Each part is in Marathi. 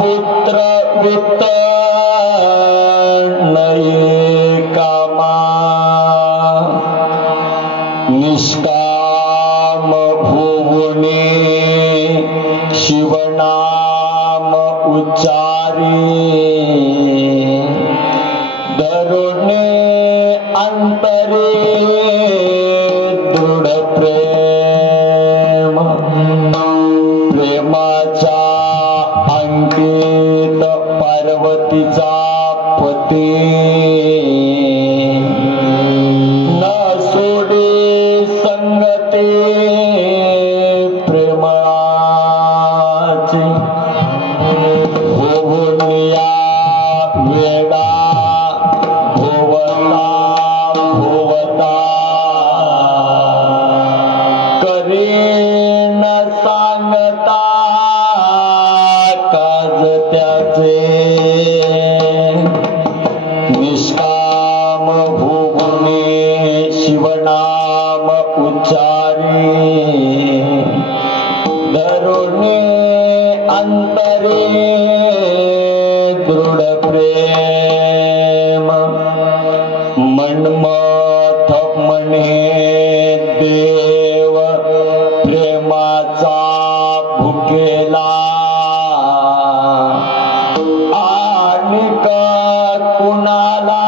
पुत्र वित्त नये कामा निष्काम भुवने शिवनाम उच्चारी धरुणे अंतरे दृढ प्रेम प्रेमाचा अंकित पार्वतीचा पती न सोडे संगते प्रेमाची भुवनिया वेडा भुवता भुवता करे न सांगता काज त्याचे निष्काम भुवने शिवनाम उच्चारी धरुणे अंतरे दृढ प्रेम मन्मथ म्हणे देव प्रेमाचा भुकेला कुणाला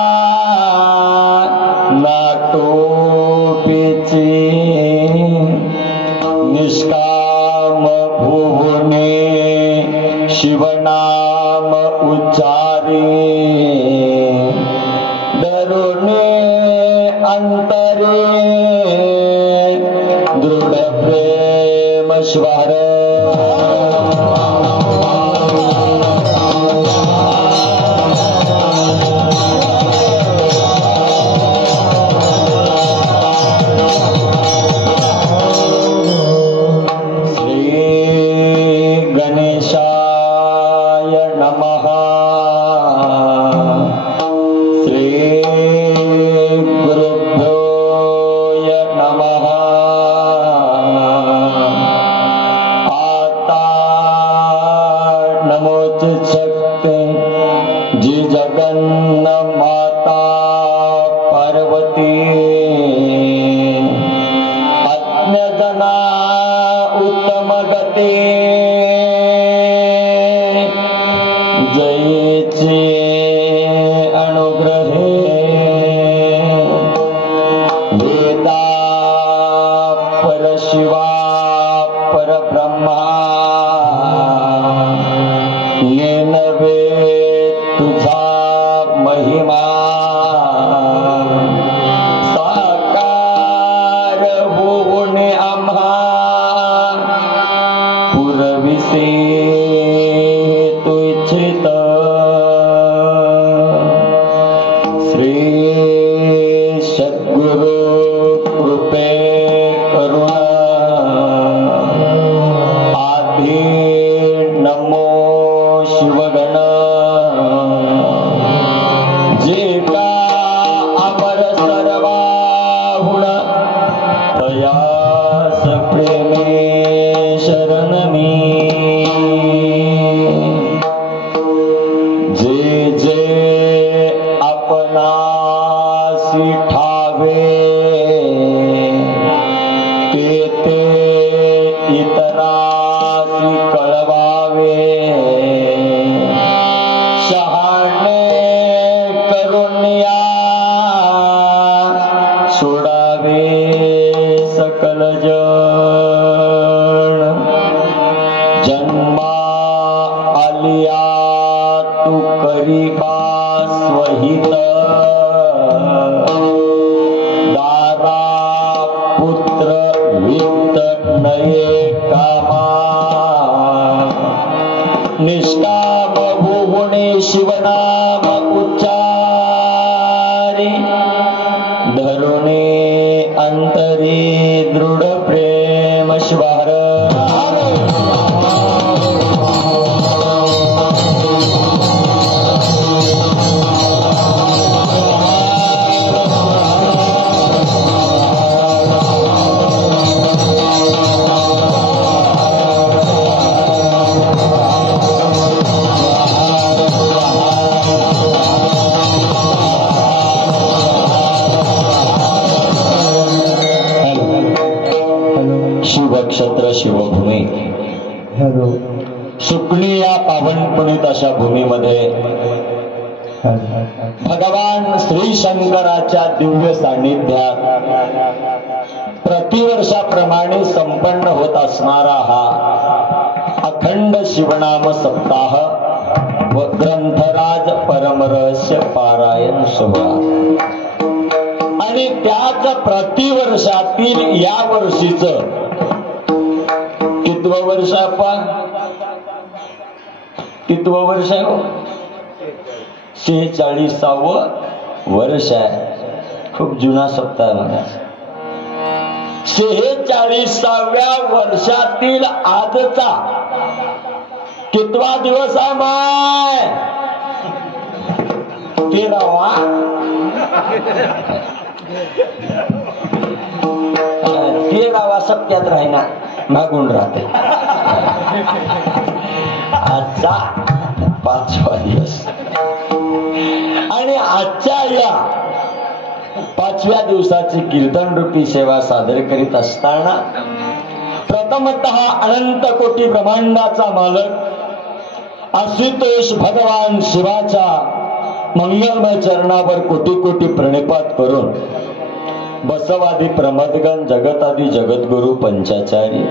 नाटोपीची निष्काम भुवने शिवनाम उच्चारी धरुणे अंतरे दृढ प्रेम श्वार निष्काम भुवने शिवनाम उच्चारी धरुणे अंतरी दृढ प्रेम श्वार पुनीत अशा भूमीमध्ये भगवान श्री शंकराच्या दिव्य सान्निध्यात प्रतिवर्षाप्रमाणे संपन्न होत असणारा हा अखंड शिवनाम सप्ताह व ग्रंथराज परमरहस्य पारायण सोहळा आणि त्याच प्रतिवर्षातील या वर्षीच कितवं वर्ष आपण कितवं वर्ष आहे 46ावं वर्ष आहे. खूप जुना सप्ताह म्हणायचा. 46व्या वर्षातील आजचा कितवा दिवस आहे माय 13वा. 13वा सप्त्यात राहीना मागून राहते. आजचा 5वा दिवस आणि आजच्या या 5व्या दिवसाची कीर्तन रूपी सेवा सादर करीत असताना प्रथमतः अनंत कोटी ब्रह्मांडाचा मालक आशुतोष भगवान शिवाच्या मंगलमय चरणावर कोटी कोटी प्रणिपात करून बसवादी प्रमदगण जगतादी जगद्गुरु पंचाचार्य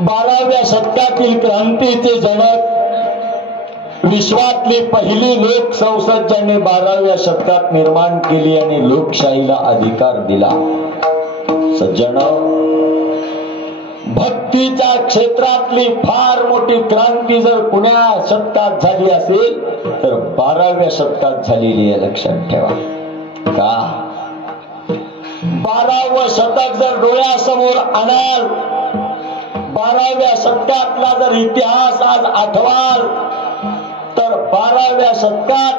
12व्या शतकातील क्रांतीचे जनक विश्वातली पहिली लोक संसद ज्यांनी 12व्या शतकात निर्माण केली आणि लोकशाहीला अधिकार दिला. सज्जन, भक्तीच्या क्षेत्रातली फार मोठी क्रांती जर कुण्या शतकात झाली असेल तर 12व्या शतकात झालेली आहे, लक्षात ठेवा. का 12वं शतक जर डोळ्यासमोर आणाल, 12व्या शतकातला जर इतिहास आज आठवाल तर 12व्या शतकात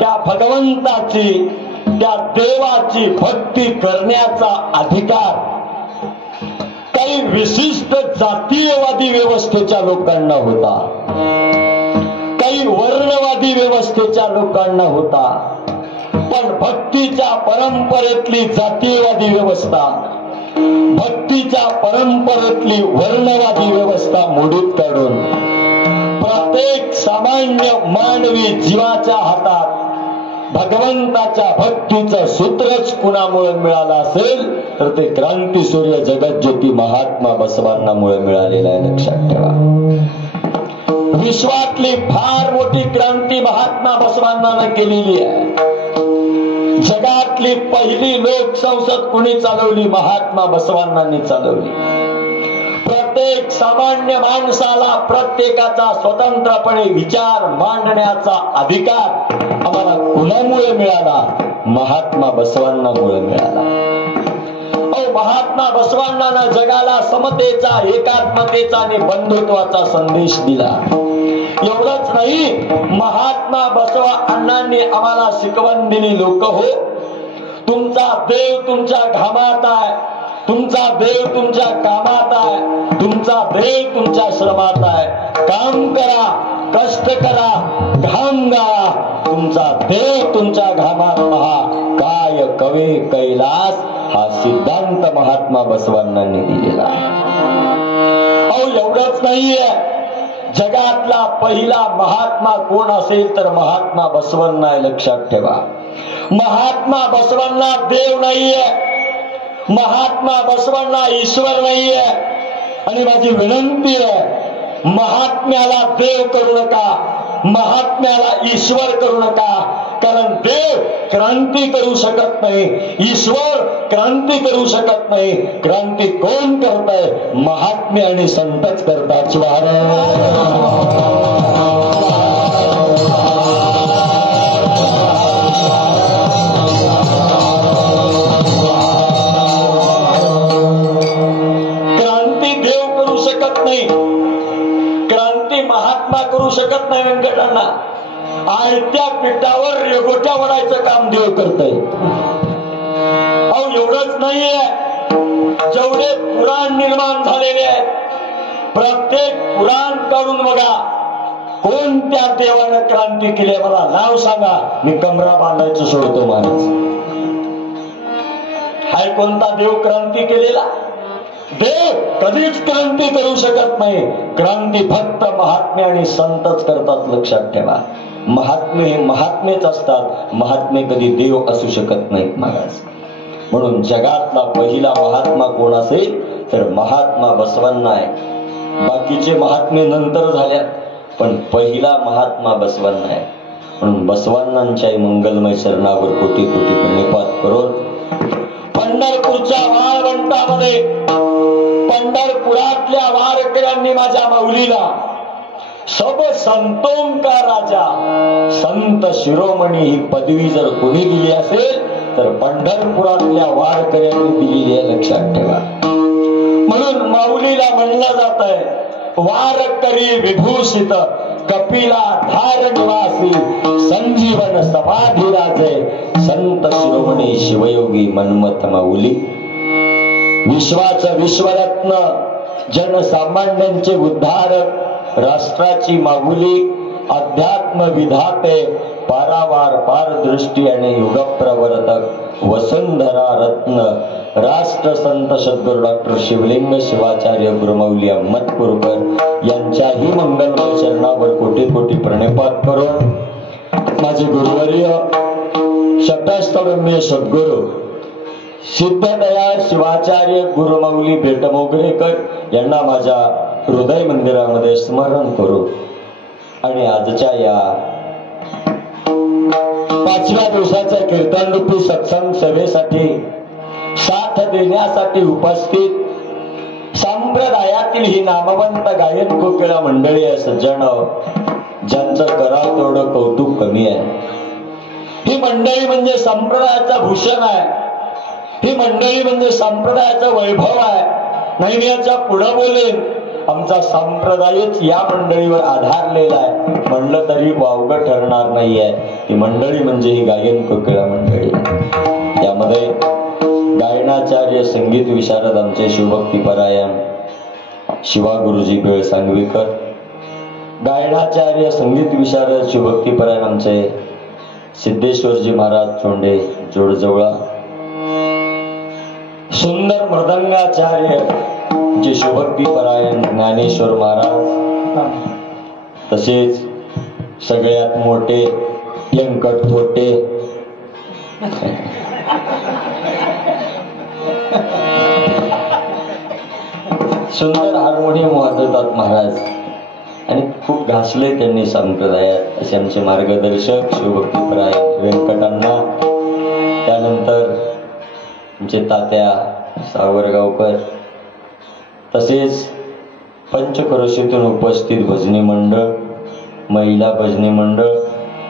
त्या भगवंताची त्या देवाची भक्ती करण्याचा अधिकार काही विशिष्ट जातीयवादी व्यवस्थेच्या लोकांना होता, काही वर्णवादी व्यवस्थेच्या लोकांना होता. पण भक्तीच्या परंपरेतली जातीयवादी व्यवस्था, भक्तीच्या परंपरेतली वर्णवादी व्यवस्था मोडीत काढून प्रत्येक सामान्य मानवी जीवाच्या हातात भगवंताच्या भक्तीचं सूत्रच कुणामुळे मिळालं असेल तर ते क्रांती सूर्य जगज्योती महात्मा बसवांनामुळे मिळालेलं आहे, लक्षात ठेवा. विश्वातली फार मोठी क्रांती महात्मा बसवांना केलेली आहे. जगातली पहिली लोक संसद कुणी चालवली? महात्मा बसवांनी चालवली. प्रत्येक सामान्य माणसाला प्रत्येकाचा स्वतंत्रपणे विचार मांडण्याचा अधिकार आम्हाला कुणामुळे मिळाला? महात्मा बसवांनामुळे मिळाला. महात्मा बसवांना जगाला समतेचा, एकात्मतेचा आणि बंधुत्वाचा संदेश दिला. एवढंच नाही, महात्मा बसवा अण्णांनी आम्हाला शिकवण दिली, लोक हो, तुमचा देव तुमच्या घामात आहे, तुमचा देव तुमच्या कामात आहे, तुमचा देव तुमच्या श्रमात आहे. काम करा, कष्ट करा, घाम गाळा, तुमचा देव तुमच्या घामात पहा. काय कवे कैलास हा सिद्धांत महात्मा बसवांनी दिलेला आहे. एवढंच नाहीये, जगातला पहिला महात्मा कोण असेल तर महात्मा बसवांना, लक्षात ठेवा. महात्मा बसवांना देव नाहीये, महात्मा बसवांना ईश्वर नाहीये. आणि माझी विनंती आहे, महात्म्याला देव करू नका, महात्म्याला ईश्वर करू नका. कारण देव क्रांती करू शकत नाही, ईश्वर क्रांती करू शकत नाही. क्रांती कोण करतंय? महात्मे आणि संतच करतात. क्रांती देव करू शकत नाही, क्रांती महात्मा करू शकत नाही. व्यंकटांना आयत्या पिठावर रेगोट्या वडायचं काम देव करतय. एवढंच नाहीये, जेवढे पुराण निर्माण झालेले आहेत, प्रत्येक पुराण काढून बघा, कोणत्या देवानं क्रांती केली? मला नाव सांगा, मी कमरा बांधायचं सोडतो माणूस. हाय कोणता देव क्रांती केलेला? देव कधीच क्रांती करू शकत नाही. क्रांती फक्त महात्मे आणि संतच करतात. लक्षात ठेवा, महात्मे हे महात्मेच असतात. महात्मे कधी देव असू शकत नाहीत महाराज. म्हणून जगातला पहिला महात्मा कोण असेल तर महात्मा बसवांना आहे. बाकीचे महात्मे नंतर झाल्यात, पण पहिला महात्मा बसवांना आहे. म्हणून बसवांनांच्या मंगलमय चरणावर कोटी कोटी प्रणिपात करून पंढरपूरच्या वाळवंटामध्ये पंढरपुरातल्या वारकऱ्यांनी माझ्या माऊलीला सब संतों का राजा, संत शिरोमणी ही पदवी जर कोणी दिली असेल तर पंढरपुरातल्या वारकऱ्यांनी दिलेली आहे. लक्षात ठेवा. म्हणून माऊलीला म्हणलं जात आहे वारकरी विभूषित कपिला धार निवासी संजीवन समाधी राजे संत शिरोमणी शिवयोगी मन्मथ माऊली. विश्वाचं विश्वरत्न, जनसामान्यांचे उद्धारक, राष्ट्राची माऊली, अध्यात्म विधाते, पारावार पारदृष्टी आणि युगप्रवर्तक, वसुंधरा रत्न, राष्ट्रसंत सद्गुरू डॉक्टर शिवलिंग शिवाचार्य गुरुमौली अहमदपूरकर यांच्याही मंगलमय चरणावर कोटी कोटी प्रणिपात करून माझे गुरुवर्य शतस्थळम्य सद्गुरू सिद्धदयाळ शिवाचार्य गुरुमौली बेटमोगरेकर यांना माझ्या हृदय मंदिरामध्ये स्मरण करू आणि आजच्या या 5व्या दिवसाच्या कीर्तनरूपी सत्संग सभेसाठी साथ देण्यासाठी उपस्थित संप्रदायातील ही नामवंत गायन कोकिळा मंडळी आहे. सज्जन, ज्यांचं करावं तेवढं कौतुक कमी आहे. ही मंडळी म्हणजे संप्रदायाचा भूषण आहे. ही मंडळी म्हणजे संप्रदायाचा वैभव आहे. नाही मी याच्या पुढे बोलेन, आमचा संप्रदायच या मंडळीवर आधारलेला आहे म्हणलं तरी वावगं ठरणार नाहीये. ही मंडळी म्हणजे ही गायन कोकिळा मंडळी. यामध्ये गायनाचार्य संगीत विशारद आमचे शिवभक्ती परायण शिवा गुरुजी बेळसांगवीकर, गायनाचार्य संगीत विशारद शिवभक्ती परायण आमचे सिद्धेश्वरजी महाराज चोंडे जोडजवळा, सुंदर मृदंगाचार्य जे शिवभक्ती परायण ज्ञानेश्वर महाराज, तसेच सगळ्यात मोठे व्यंकट थोटे, सुंदर हार्मोनियम वाजवतात महाराज आणि खूप घासले त्यांनी संप्रदायात. असे आमचे मार्गदर्शक शिवभक्ती परायण व्यंकटांना, त्यानंतर आमचे तात्या सावरगावकर, तसेच पंचक्रोशीतून उपस्थित भजनी मंडळ, महिला भजनी मंडळ,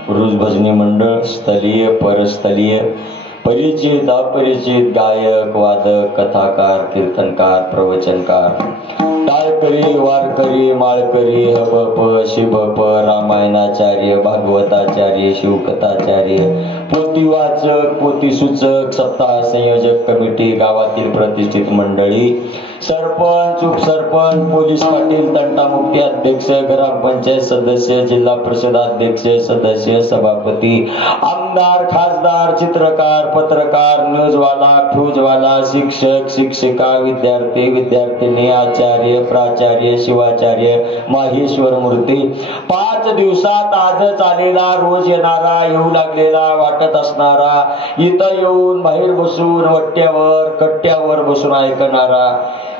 पुरुष भजनी मंडळ, स्थलीय परस्थलीय, परिचित अपरिचित, गायक वादक, कथाकार, कीर्तनकार, प्रवचनकार, टाळकरी, वारकरी, माळकरी, हबप, शिबप, रामायणाचार्य, भागवताचार्य, शिवकथाचार्य, पोथीवाचक, पोथीसूचक, सप्ताह संयोजक कमिटी, गावातील प्रतिष्ठित मंडळी, सरपंच, उपसरपंच, पोलीस पाटील, तंटामुक्ती अध्यक्ष, ग्रामपंचायत सदस्य, जिल्हा परिषद अध्यक्ष, सदस्य, सभापती, आमदार, खासदार, चित्रकार, पत्रकार, न्यूजवाला, फ्यूजवाला, शिक्षक, शिक्षिका, विद्यार्थी, विद्यार्थिनी, आचार्य, प्राचार्य, शिवाचार्य, माहेश्वर मूर्ती, 5 दिवसात आजच आलेला, रोज येणारा, येऊ लागलेला, वाटत असणारा, इथं येऊन बाहेर बसून वट्ट्यावर कट्ट्यावर बसून ऐकणारा,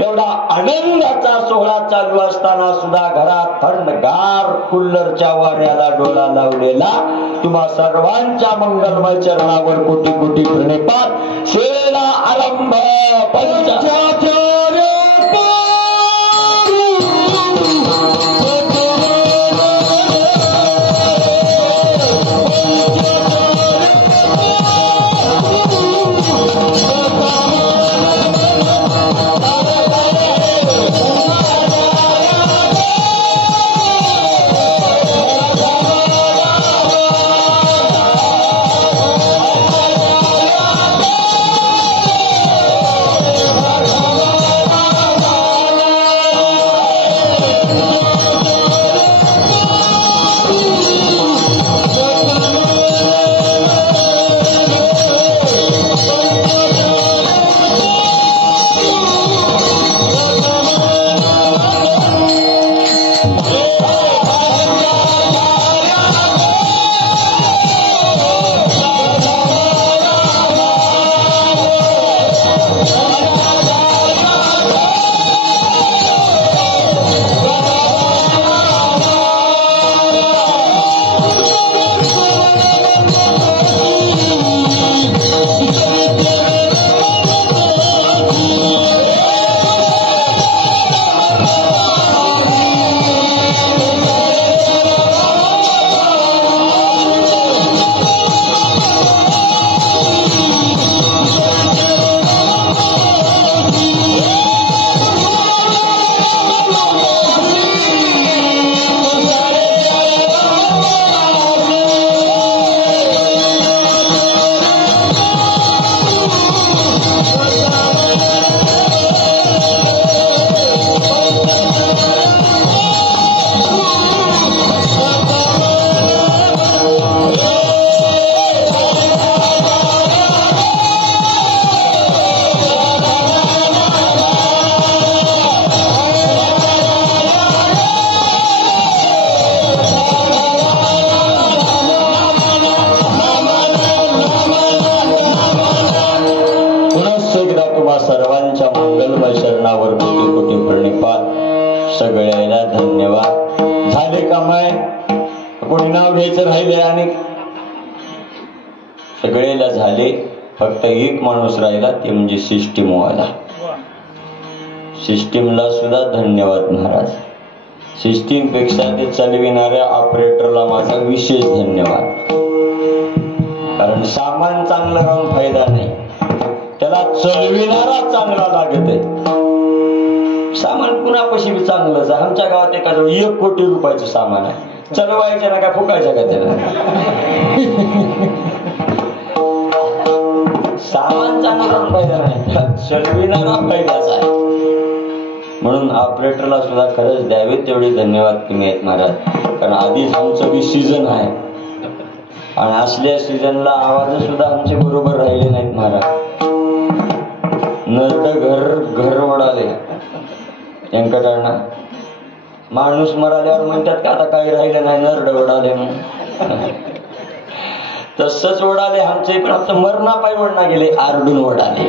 एवढा आनंदाचा सोहळा चालू असताना सुद्धा घरात थंडगार कूलरच्या वाऱ्याला डोला लावलेला तुम्हा सर्वांच्या मंगलमय चरणावर कोटी कोटी प्रणिपात. सेवेला आरंभ पंचाचार्य सगळ्याला धन्यवाद. झाले का माय? कोणी नाव घ्यायचं राहिले आणि सगळ्याला झाले. फक्त एक माणूस राहिला, ते म्हणजे सिस्टीमवाला. सिस्टीमला सुद्धा धन्यवाद महाराज. सिस्टीम पेक्षा ते चालविणाऱ्या ऑपरेटरला माझा विशेष धन्यवाद. कारण सामान चांगलं राहून फायदा नाही, त्याला चलविणारा चांगला लागत आहे. सामान कुणापाशी बी चांगलंच आहे. आमच्या गावात एखादं 1 कोटी रुपयाचं सामान आहे, चलवायचं ना काय फुकायचं का त्याला? सामान चांगलं राहून फायदा नाही, चलविणारा फायद्याचा आहे. म्हणून ऑपरेटरला सुद्धा खरंच द्यावे तेवढे धन्यवाद तुम्ही आहेत महाराज. कारण आधीच आमचं बी सीझन आहे आणि असल्या सीझनला आवाज सुद्धा आमचे बरोबर राहिले नाहीत महाराज. नरड घर ओढाले व्यंकटांना. माणूस मराल्यावर म्हणतात का आता काही राहिलं नाही, नरड ओढाले म्हणून. तसंच ओढाले आमचे, पण आमचं मरणा पाय ओढणा गेले, आरडून ओढाले.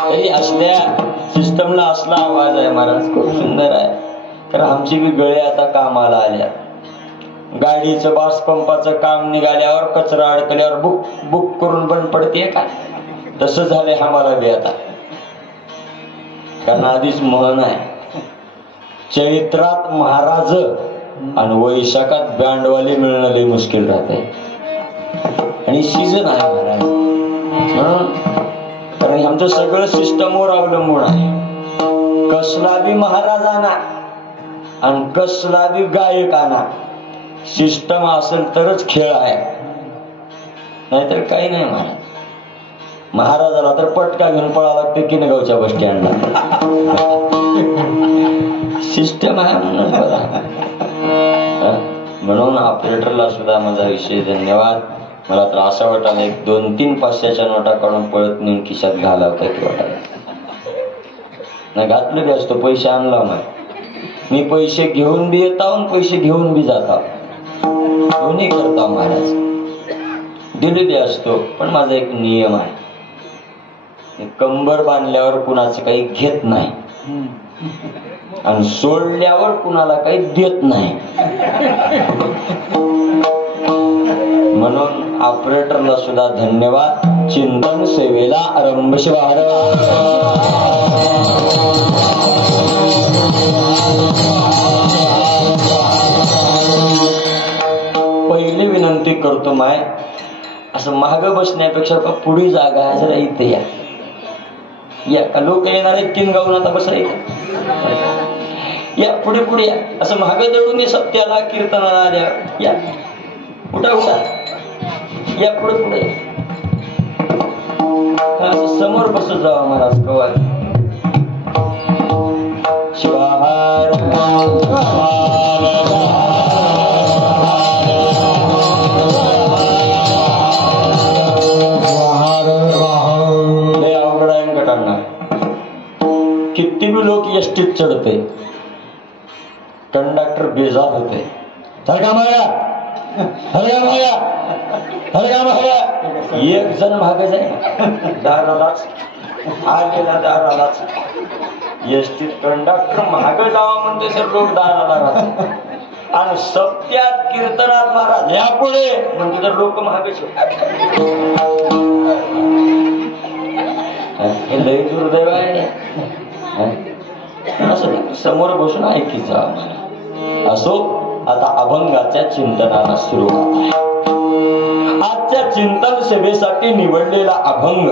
तरी असल्या सिस्टमला असला आवाज आहे महाराज, खूप सुंदर आहे. तर आमची बी गळे आता कामाला आल्या. गाडीचं बास पंपाचं काम निघाल्यावर, कचरा अडकल्यावर बुक करून बंद पडते का, तसं झालंय आम्हाला बी आता. कारण आधीच म्हण आहे, चैत्रात महाराज आणि वैशाखात बँडवाले मिळणं लय मुश्किल राहते. आणि सीझन आहे महाराज. म्हणून कारण आमचं सगळं सिस्टमवर अवलंबून आहे. कसला बी महाराजांना आणि कसला बी गायकांना सिस्टम असेल तरच खेळ आहे, नाहीतर काही नाही महाराज. महाराजाला तर पटका घेऊन पळा लागते किनगावच्या बस स्टँडला. सिस्टम आहे म्हणून बघा. म्हणून ऑपरेटरला सुद्धा माझा विशेष धन्यवाद. मला तर असं वाटायला 1-2-3 500च्या नोटा काढून पळत नेऊन खिशात घालावं की वाटायला नाही. घातलं बी असतो, पैसे आणला नाही. मी पैसे घेऊन बी येता आणि पैसे घेऊन बी जाता, दोन्ही करता महाराज. दिले बी असतो, पण माझा एक नियम आहे, कंबर बांधल्यावर कुणाचं काही घेत नाही आणि सोडल्यावर कुणाला काही देत नाही. म्हणून ऑपरेटरला सुद्धा धन्यवाद. चिंतन सेवेला आरंभ. शिवार पहिली विनंती करतो माय, असं महाग बसण्यापेक्षा पुढे जागा आहे, जरा इथे या. लोक येणार आहेत किनगावून, आता बसायचं या, पुढे या. असं महाग दळून सत्याला कीर्तनाला आल्या या, उठा या, पुढे असं समोर बसत जावा महाराज. कवा शिवाहार लय अवघड आहे गटांना. किती बी लोक एसटीत चढते, कंडक्टर बेजार होते. एक जण मागे जाय, दारालाच आलेला दारालाच. एसटीत कंडक्टर मागे जावा म्हणते, सर लोक दाराला राहतात. आणि सत्यात कीर्तनात महाराज या पुढे म्हणजे तर लोक मागेच. हे लय दुर्दैव आहे. असं समोर बसून ऐकीत जा. असो, आता अभंगाच्या चिंतनाला सुरुवात आहे. आजच्या चिंतन सभेसाठी निवडलेला अभंग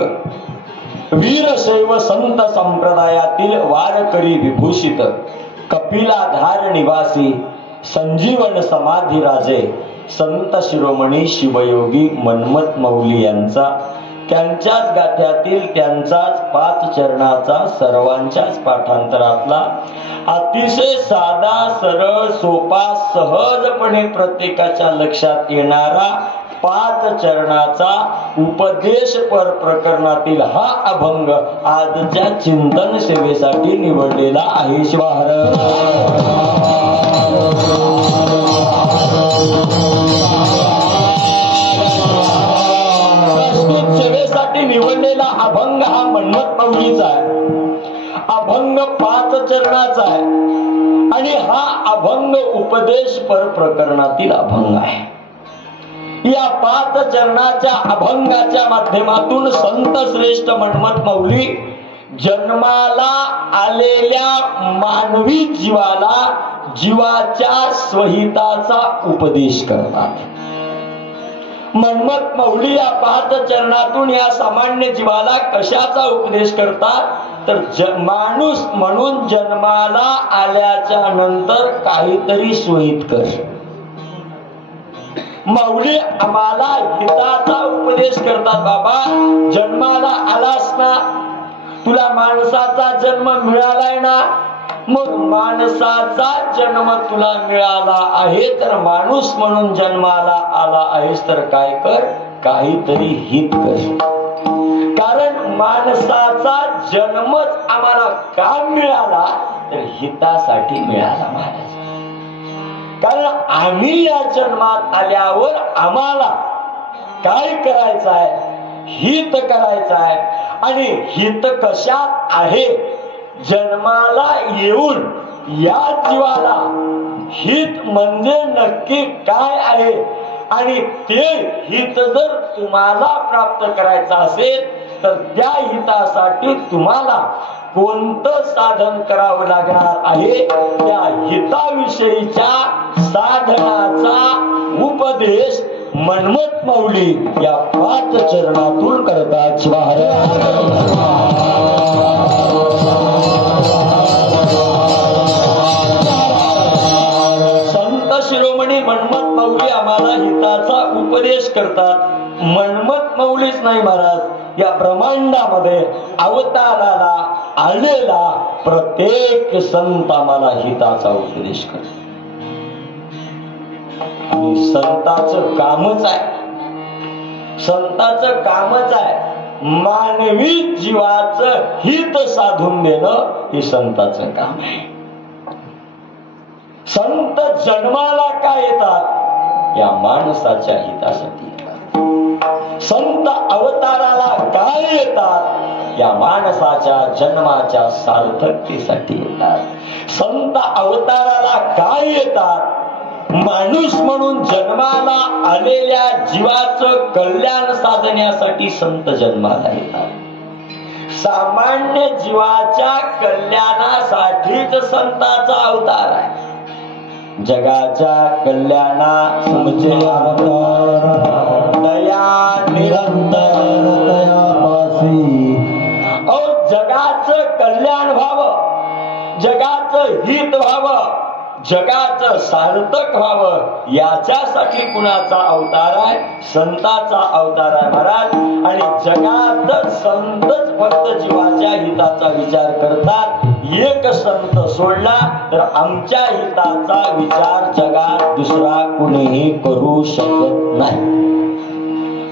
वीरशैव संत संप्रदायातील वारकरी विभूषित कपिलाधार निवासी संजीवन समाधी राजे संत शिरोमणी शिवयोगी मन्मथ मौली यांचा, त्यांच्याच गाथ्यातील त्यांचाच 5 चरणाचा सर्वांच्याच पाठांतरातला अतिशय साधा सरळ सोपा सहजपणे प्रत्येकाच्या लक्षात येणारा 5 चरणाचा उपदेशपर प्रकरणातील हा अभंग आजच्या चिंतन सेवेसाठी निवडलेला आहे. शिवार सेवेसाठी निवडलेला अभंग हा मन्मथ मौलीचा आहे. अभंग 5 चरणाचा आहे आणि हा अभंग उपदेश पर प्रकरणातील अभंग आहे. या 5 चरणाच्या अभंगाच्या माध्यमातून संत श्रेष्ठ मन्मथ माऊली जन्माला आलेल्या मानवी जीवाला जीवाच्या स्वहिताचा उपदेश करतात. मन्मथ माऊली या 5 चरणातून या सामान्य जीवाला कशाचा उपदेश करतात तर माणूस म्हणून जन्माला आल्याच्या नंतर काहीतरी स्वहित कर. माऊली आम्हाला हिताचा उपदेश करतात. बाबा, जन्माला आलास ना, तुला माणसाचा जन्म मिळालाय ना, मग माणसाचा जन्म तुला मिळाला आहे तर माणूस म्हणून जन्माला आला आहेस तर काय कर, काहीतरी हित कर. कारण माणसाचा जन्मच आम्हाला का मिळाला तर हितासाठी मिळाला महाराज. कारण आम्ही या जन्मात आल्यावर आम्हाला काय करायचं आहे, हित करायचं आहे. आणि हित कशात आहे, जन्माला येऊन या जीवाला हित म्हणजे नक्की काय आहे आणि ते हित जर तुम्हाला प्राप्त करायचं असेल तर त्या हितासाठी तुम्हाला कोणतं साधन करावं लागणार आहे, त्या हिताविषयीच्या साधनाचा उपदेश मन्मथ माऊली या 5 चरणातून करतात. संत शिरोमणी मन्मथ माऊली आम्हाला हिताचा उपदेश करतात. मन्मथ माऊलीच नाही महाराज, या ब्रह्मांडामध्ये अवताराला आलेला प्रत्येक संत आम्हाला हिताचा उपदेश करतो. आणि संताचं कामच आहे, संताचं कामच आहे मानवी जीवाचं हित साधून देणं, हे संताचं काम आहे. संत जन्माला का येतात, या माणसाच्या हितासाठी येतात. संत अवताराला काय येतात, या माणसाच्या जन्माच्या सार्थकतेसाठी येतात. संत अवताराला काय येतात, माणूस म्हणून जन्माला आलेल्या जीवाचं कल्याण साधण्यासाठी संत जन्माला येतात. सामान्य जीवाच्या कल्याणासाठीच संताचा अवतार आहे. जगाच्या कल्याणा म्हणजे दया निरंतर जगाचं कल्याण व्हावं, जगाचं हित व्हावं, जगाचं सार्थक व्हावं, याच्यासाठी कुणाचा अवतार आहे, संताचा अवतार आहे महाराज. आणि जगात संतच फक्त जीवाच्या हिताचा विचार करतात. एक संत सोडला तर आमच्या हिताचा विचार जगात दुसरा कुणीही करू शकत नाही.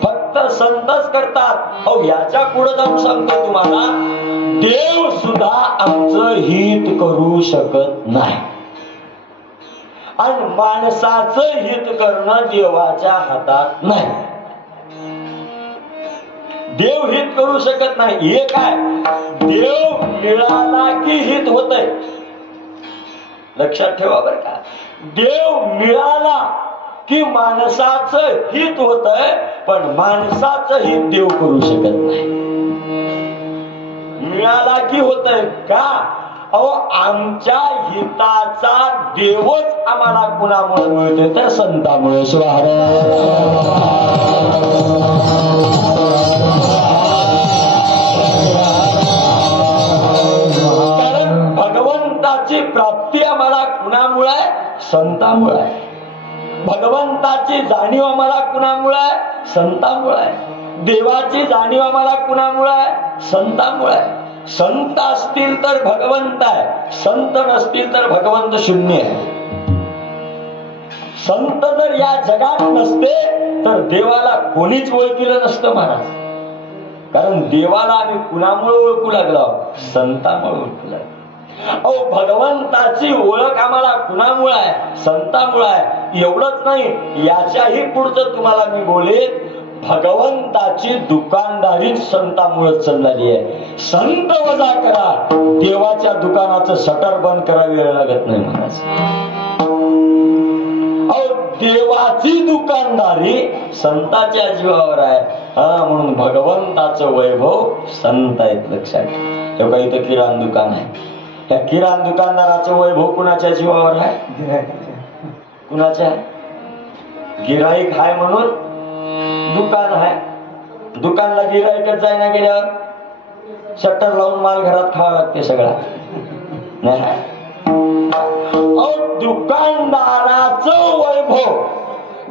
फक्त संतच करतात. अहो, याच्या पुढे जाऊन सांगतो तुम्हाला, देव सुद्धा आमचं हित करू शकत नाही. आणि माणसाचं हित करणं देवाच्या हातात नाही. देव हित करू शकत नाही. हे काय, देव मिळाला की हित होतंय. लक्षात ठेवा बरं का, देव मिळाला की माणसाचं हित होतंय, पण माणसाचं हित देव करू शकत नाही. मिळाला की होतंय का, अहो आमच्या हिताचा देवच आम्हाला कुणामुळे मिळतोय तर संतामुळे. कारण भगवंताची प्राप्ती आम्हाला कुणामुळे आहे, संतामुळे आहे. भगवंताची जाणीव आम्हाला कुणामुळे आहे, संतामुळे आहे. देवाची जाणीव आम्हाला कुणामुळे आहे, संतामुळे आहे. संत असतील तर भगवंत आहे, संत नसतील तर भगवंत शून्य आहे. संत जर या जगात नसते तर देवाला कोणीच ओळखीलं नसतं महाराज. कारण देवाला आम्ही कुणामुळे ओळखू लागलो, संतामुळे ओळखू लागलो. अहो भगवंताची ओळख आम्हाला कुणामुळे आहे, संतामुळे आहे. एवढंच नाही, याच्याही पुढचं तुम्हाला मी बोलेन. भगवंताची दुकानदारी संतामुळे चालली आहे. संत वजा करा, देवाच्या दुकानाचं शटर बंद करावी वेळ लागत नाही महाराज. देवाची दुकानदारी संताच्या जीवावर आहे. म्हणून भगवंताचं वैभव संत आहेत, लक्षात ठेवा. काही तर किराणा दुकान आहे, त्या किराणा दुकानदाराचं वैभव कुणाच्या जीवावर आहे? कुणाच्या? गिराईक आहे म्हणून दुकान आहे. दुकानला गिराईकच जाय ना गेल्यावर शटर लावून माल घरात खावा लागते सगळा. दुकानदाराचं वैभव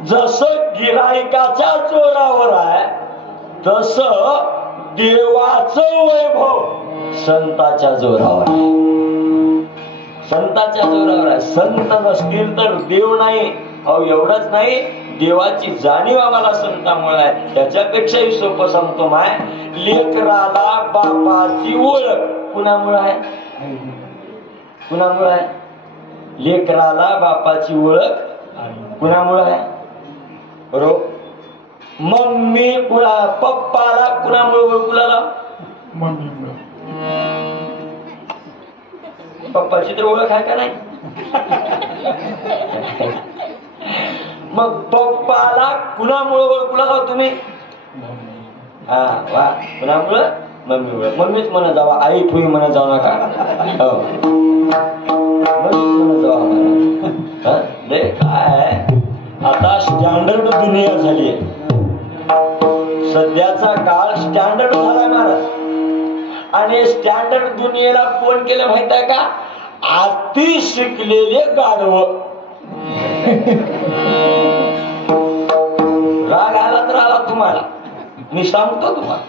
जसं गिराईकाच्या जोरावर आहे, तसं देवाचं वैभव संताच्या जोरावर आहे. संताच्या जोरावर आहे. संत नसतील तर देव नाही. एवढंच नाही, देवाची जाणीव आम्हाला संतामुळे आहे. त्याच्यापेक्षाही सोपं सांगतो माय, लेकराला बापाची ओळख कुणामुळे आहे? कुणामुळे आहे? लेकराला बापाची ओळख कुणामुळे आहे? बरोबर. मम्मी कुणा पप्पाला कुणामुळे ओळखू लागला? मम्मीमुळे. पप्पाची तर ओळख आहे का नाही? मग पप्पाला कुणामुळे ओळखू लागला तुम्ही? हा वा. कुणामुळे? मम्मीमुळे. मम्मीच म्हणत जावा, आई ठुई म्हणत जाऊ नका. काय आता स्टँडर्ड दुनिया झाली आहे. सध्याचा काळ स्टँडर्ड झाला महाराज. आणि स्टँडर्ड दुनियेला कोण केलं माहित आहे का? अति शिकलेले गाढव. राग आला तर आला तुम्हाला, मी सांगतो तुम्हाला.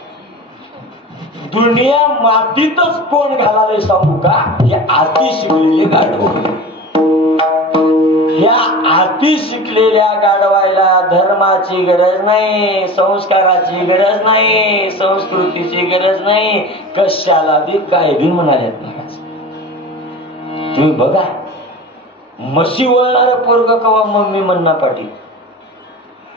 दुनिया मातीतच कोण घालायला सांगू का? हे अति शिकलेले गाढव. या अति शिकलेल्या गाढवायला धर्माची गरज नाही, संस्काराची गरज नाही, संस्कृतीची गरज नाही, कशाला बी काय बी म्हणाल्यात महाराज. तुम्ही बघा, म्हशी वळणारा पोरग कवा मम्मी म्हणणार पाठी,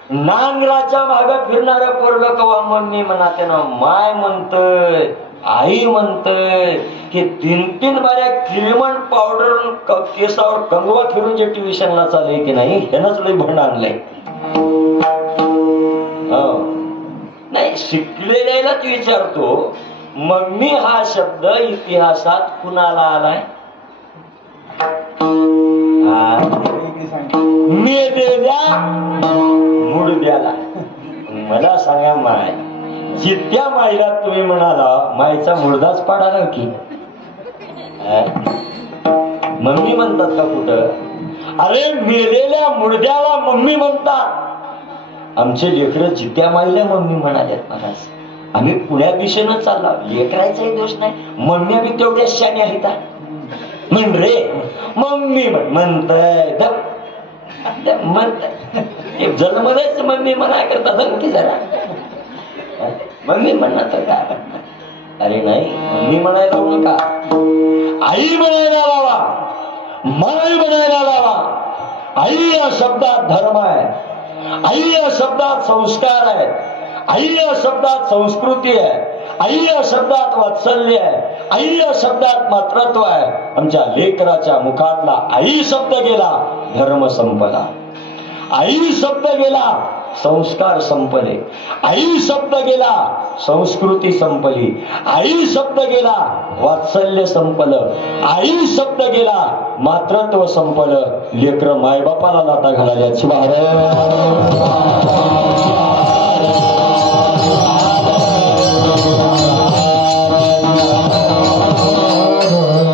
नांगराच्या माग फिरणारं पोरग कवा मम्मी म्हणा त्यांना माय म्हणतय, आई म्हणतय. की 3-3 बाऱ्या क्रीमन पावडर केसावर कंगवा फिरून जे ट्युशनला चालय की नाही, ह्यानंच लय भंड आणलंय. नाही, शिकलेल्यालाच विचारतो, मम्मी हा शब्द इतिहासात कुणाला आलाय? मेलेल्या मुडद्याला. मला सांगा, माय जित्या माईला तुम्ही म्हणाला माईचा मुडदाच पाडाला की मम्मी म्हणतात का कुठं? अरे मेलेल्या मुडद्याला मम्मी म्हणतात. आमचे लेकरं जित्या माईला मम्मी म्हणाल्यात महाराज. आम्ही पुण्या दिशेनं चालला. लेकरायचाही दोष नाही, मम्मी आम्ही तेवढ्या शाने आहेत. म्हण रे मम्मी म्हणतय म्हणतय जन्मलेच मम्मी म्हणाय करता धमकी जरा. मम्मी म्हणणार तर काय? अरे नाही, मम्मी म्हणायला लावू नका. आई म्हणायला लावा, माय म्हणायला लावा. आई या शब्दात धर्म आहे, आई या शब्दात संस्कार आहे, आई या शब्दात संस्कृती आहे, आई या शब्दात वात्सल्य आहे, आई या शब्दात मातृत्व आहे. आमच्या लेकराच्या मुखातला आई शब्द गेला, धर्म संपला. आई शब्द गेला, संस्कार संपले. आई शब्द गेला, संस्कृती संपली. आई शब्द गेला, वात्सल्य संपलं. आई शब्द गेला, मातृत्व संपलं. लेकरं मायबापाला लाता घालायला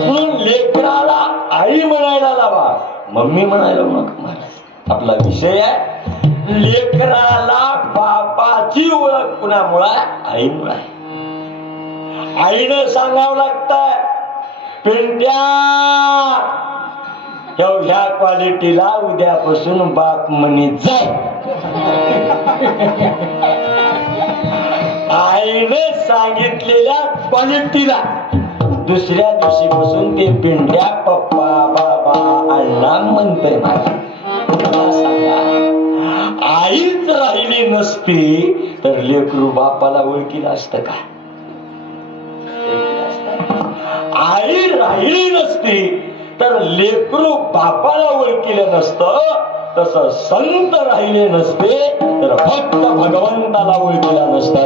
म्हणून लेकराला आई म्हणायला लावा, मम्मी म्हणायला नको महाराज. आपला विषय आहे लेकराला बापाची ओळख कुणामुळे? आईमुळे. आईनं सांगावं लागतंय, पिंट्या ह्या क्वालिटीला उद्यापासून बाप म्हणे जाय. आईने सांगितलेल्या क्वालिटीला दुसऱ्या दिवशीपासून ते पिंट्या पप्पा बाबा अण्णा म्हणतोय. मला सांगा, आईच राहिली नसती तर लेकरू बापाला ओळखीला असतं का? आई राहिली नसती तर लेकरू बापाला ओळखीलं नसतं. तसं संत राहिले नसते तर फक्त भगवंताला ओळखीला नसतं.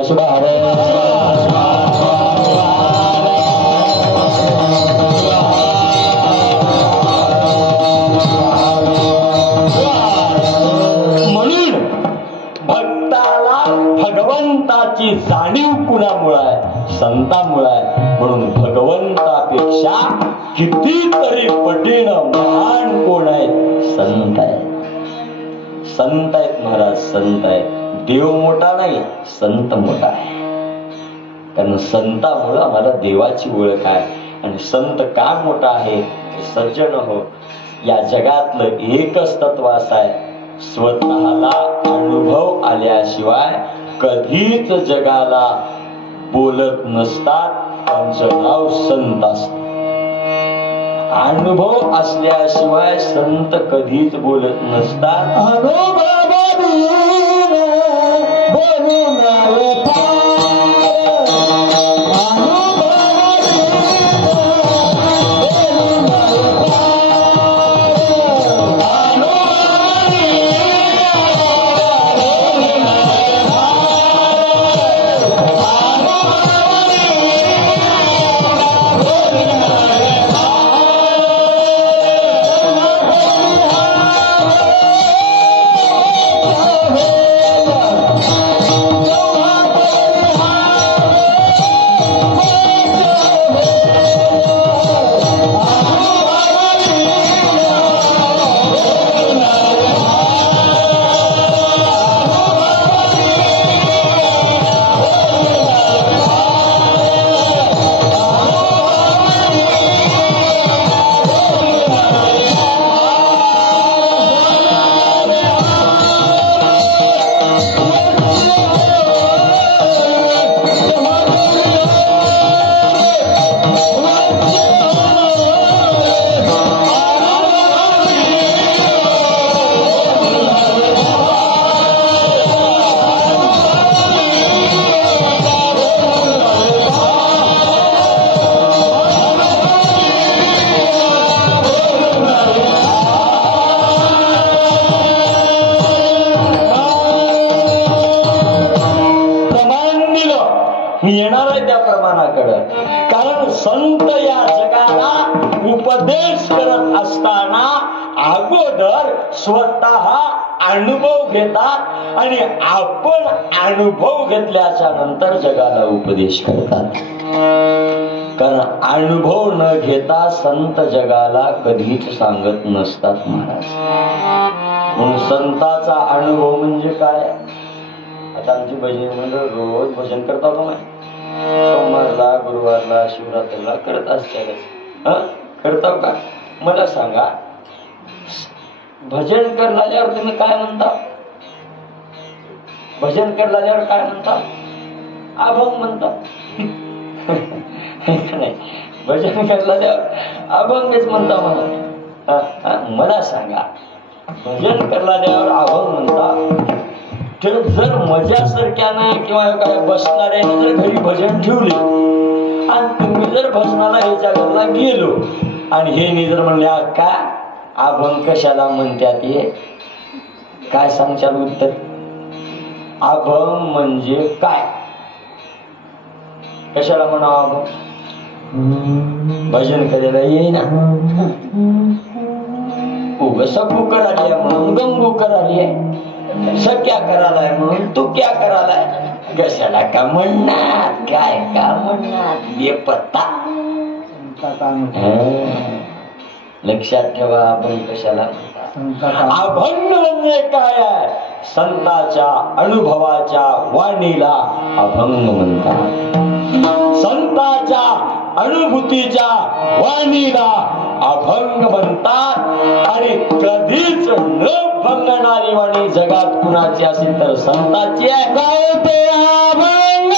म्हणून भक्ताला भगवंताची जाणीव कुणामुळे आहे? संतामुळे आहे. म्हणून भगवंतापेक्षा कितीतरी पटीनं महान कोण आहे? संत आहे. संत आहेत महाराज, संत आहेत. देव मोठा नाही, संत मोठा आहे. कारण संतामुळे आम्हाला देवाची ओळख आहे. आणि संत का मोठा आहे? सज्जन हो, या जगातलं एकच तत्व असं आहे, स्वतःला अनुभव आल्याशिवाय कधीच जगाला बोलत नसतात. त्यांचं नाव संत असत. अनुभव असल्याशिवाय संत कधीच बोलत नसतात. अनुभव येणार आहे त्या प्रमाणाकडं. कारण संत या जगाला उपदेश करत असताना अगोदर स्वतः अनुभव घेतात आणि आपण अनुभव घेतल्याच्या नंतर जगाला उपदेश करतात. कारण अनुभव न घेता संत जगाला कधीच सांगत नसतात महाराज. म्हणून संताचा अनुभव म्हणजे काय? आता आमची भजन मंडळ रोज भजन करता होतो ना, सोमवारला, गुरुवारला, शिवरात्रीला करत असतात. करताव का? मला सांगा, भजन करल्यावर तुम्ही काय म्हणता? भजन करल्यावर काय म्हणता? अभंग म्हणता. नाही, भजन करल्यावर अभंगच म्हणता मला. मला सांगा, भजन करल्यावर अभंग म्हणता, तर जर मजासारख्याने किंवा काय बसणाऱ्याने जर घरी भजन ठेवले आणि तुम्ही जर भजनाला ह्याच्या घरला गेलो आणि हे जर म्हणले का अभंग कशाला म्हणतात, हे काय सांगशाल उत्तर? अभंग म्हणजे काय? कशाला म्हणावं अभंग? भजन करायला येईना, उगस कुकर आली आहे म्हणून गंगू कराली आहे, सख्या करालाय म्हणून तू क्या करालाय, कशाला का म्हणणार, काय का म्हणणार, बेपत्ता. लक्षात ठेवा, आपण कशाला अभंग म्हणजे काय आहे? संताच्या अनुभवाच्या वाणीला अभंग म्हणतात. संताच्या अनुभूतीच्या वाणीला अभंग म्हणतात. आणि कधीच न भंगणारी वाणी जगात कुणाची असेल तर संताची आहे. गावते अभंग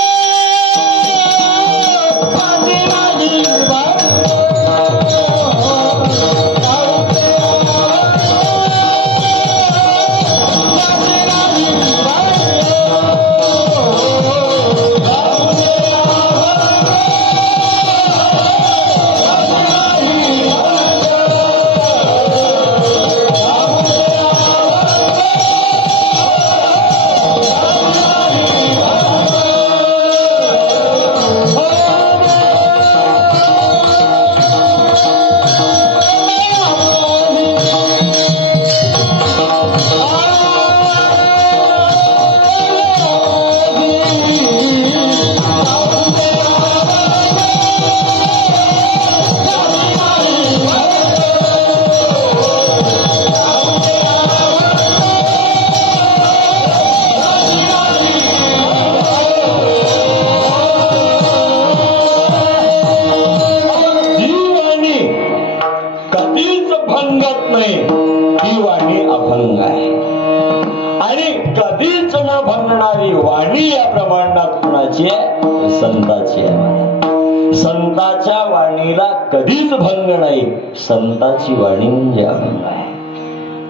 बोलत नाही ही वाणी अभंग आहे. आणि कधीच न भंगणारी वाणी या ब्रह्मांडात कुणाची आहे? संताची आहे. संताच्या वाणीला कधीच भंग नाही. संताची वाणी म्हणजे अभंग आहे.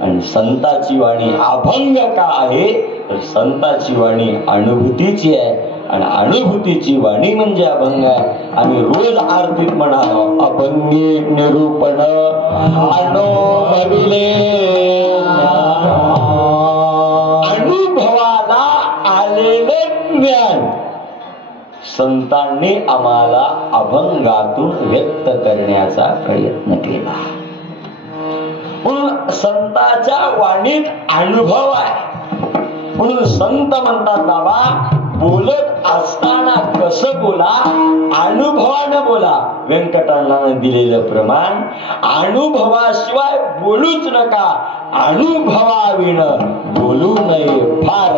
आणि संताची वाणी अभंग का आहे तर संताची वाणी अनुभूतीची आहे. आणि अनुभूतीची वाणी म्हणजे अभंग आहे. आम्ही रोज आरतीत म्हणालो अभंगी निरूपण अनुभविले. अनुभवाला आलेले ज्ञान संतांनी आम्हाला अभंगातून व्यक्त करण्याचा प्रयत्न केला. म्हणून संताच्या वाणीत अनुभव आहे. म्हणून संत म्हणतात बाबा बोलत असताना कसं बोला, अनुभवानं बोला. व्यंकटांना दिलेलं प्रमाण अनुभवाशिवाय बोलूच नका. अनुभवाविण बोलू नये फार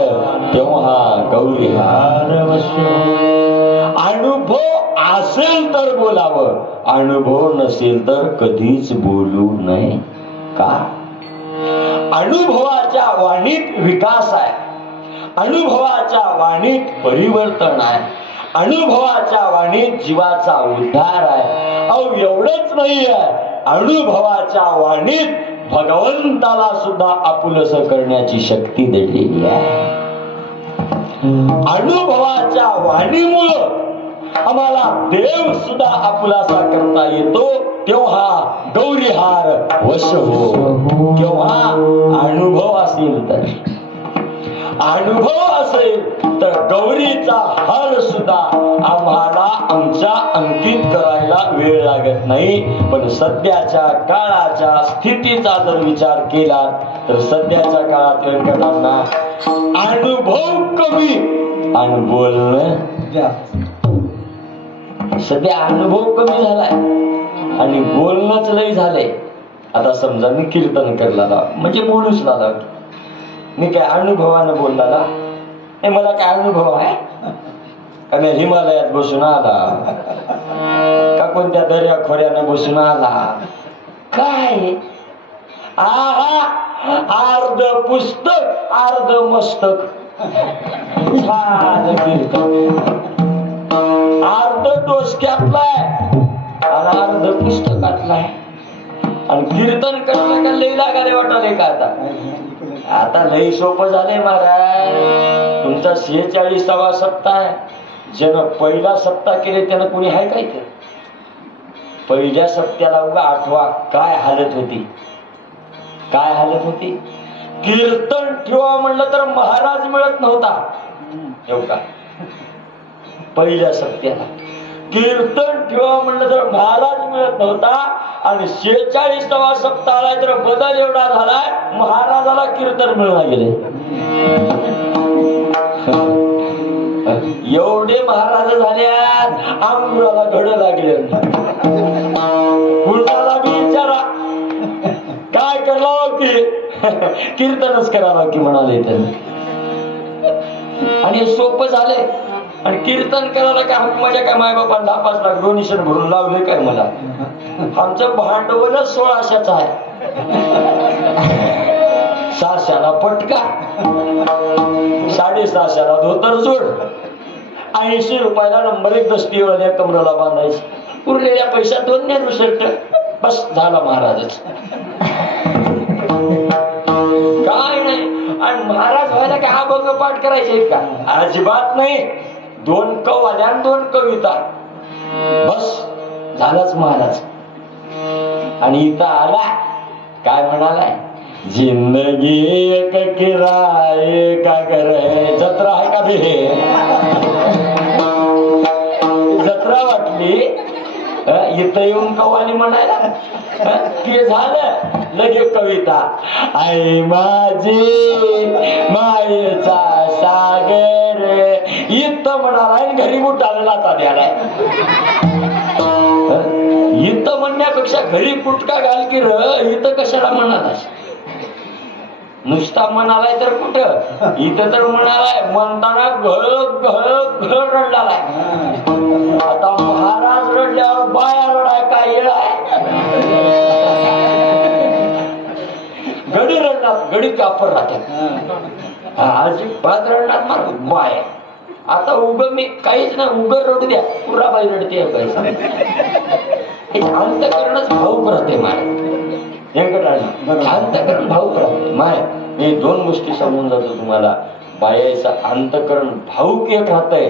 तेव्हा गौरी हार. अनुभव असेल तर बोलावं, अनुभव नसेल तर कधीच बोलू नये. का? अनुभवाच्या वाणीत विकास आहे. अनुभवाच्या वाणीत परिवर्तन आहे. अनुभवाच्या वाणीत जीवाचा उद्धार आहे. अहो एवढंच नाही आहे, अनुभवाच्या वाणीत भगवंताला सुद्धा आपुलस करण्याची शक्ती दडलेली आहे. अनुभवाच्या वाणीमुळं आम्हाला देव सुद्धा आपुलासा करता येतो. तेव्हा गौरीहार वश हो. केव्हा? अनुभव असेल तर. अनुभव असेल तर गौरीचा हार सुद्धा आम्हाला आमच्या अंकित करायला वेळ लागत नाही. पण सध्याच्या काळाच्या स्थितीचा जर विचार केला तर सध्याच्या काळात व्यंकटांना अनुभव कमी आणि बोलणं जास्त. सध्या अनुभव कमी झालाय आणि बोलणंच लय झालंय. आता समजा मी कीर्तन करला म्हणजे बोलूच लागला. मी काय अनुभवानं बोलला ना? मला काय अनुभव आहे का? मी हिमालयात बसून आला का कोणत्या दर्या खोऱ्यानं बसून आला? काय आहा, अर्ध पुस्तक अर्ध मस्तक. अर्ध डोसक्यातलाय आणि अर्ध पुस्तकातलाय. आणि कीर्तन करता का लई लागाले वाटाले का? आता लई सोपं झालंय महाराज. तुमचा 46वा सप्ताह आहे. ज्यानं पहिला सप्ताह केले त्यानं कुणी आहे काय? ते पहिल्या सप्त्याला उगा आठवा काय हालत होती, काय हालत होती. कीर्तन ठेवा म्हणलं तर महाराज मिळत नव्हता. एवढा पहिल्या सप्त्याला कीर्तन ठेवा म्हणलं तर महाराज मिळत नव्हता. आणि 46वा सप्ताह आलाय तर बदल एवढा झालाय, महाराजाला कीर्तन मिळून गेले. एवढे महाराज झाल्यात आंघोळाला घड लागले. पुढचा विचारा काय करावं की कीर्तनच करावं की म्हणाले तर. आणि सोपं झाले. आणि कीर्तन करायला काय माझ्या काय मायबापांना 5 लाख डोनेशन भरून लावले काय मला? आमचं भांडवलच 1600च आहे. 600ला पटका, 650ला धोतर जोड, 80 रुपयाला नंबर 1 दस्तीवाल्या कमराला बांधायची. उरलेल्या पैशात 2 नेहरू शर्ट. बस झाला महाराजच. काय नाही. आणि महाराज व्हायला काय हा भंग पाठ करायचे का? अजिबात नाही. 2 कवाल्या 2 कविता बस झालाच महाराज. आणि इथं आला काय म्हणालाय? जिंदगी एक किराए का घर है. जत्रा आहे का बे? जत्रा वाटली इथं येऊन कवाली म्हणायला. ते झालं लगे कविता. आई माझी मायेचा सागर इथं म्हणाला. घरी बुटाला लाता द्यालाय. इथं म्हणण्यापेक्षा घरी पुटका घाल की र. इथं कशाला म्हणाला? नुसता म्हणालाय तर कुठं? इथं तर म्हणालाय म्हणताना घळ घळ घळ रडलाय. आता महाराज रडल्यावर बाया रडाय काय येळ आहे? गडी रडणार, गडी कापर राहतात. अजिबात रडणार मला माय. आता उग मी काहीच नाही, उग रडू द्या, पुरा बाई रडते पैसा. अंतकरणच भाऊक राहते माय. अंतकरण भाऊक राहते माय. हे दोन गोष्टी समजून जातो तुम्हाला. बायाचं अंतकरण भाऊक एक राहतंय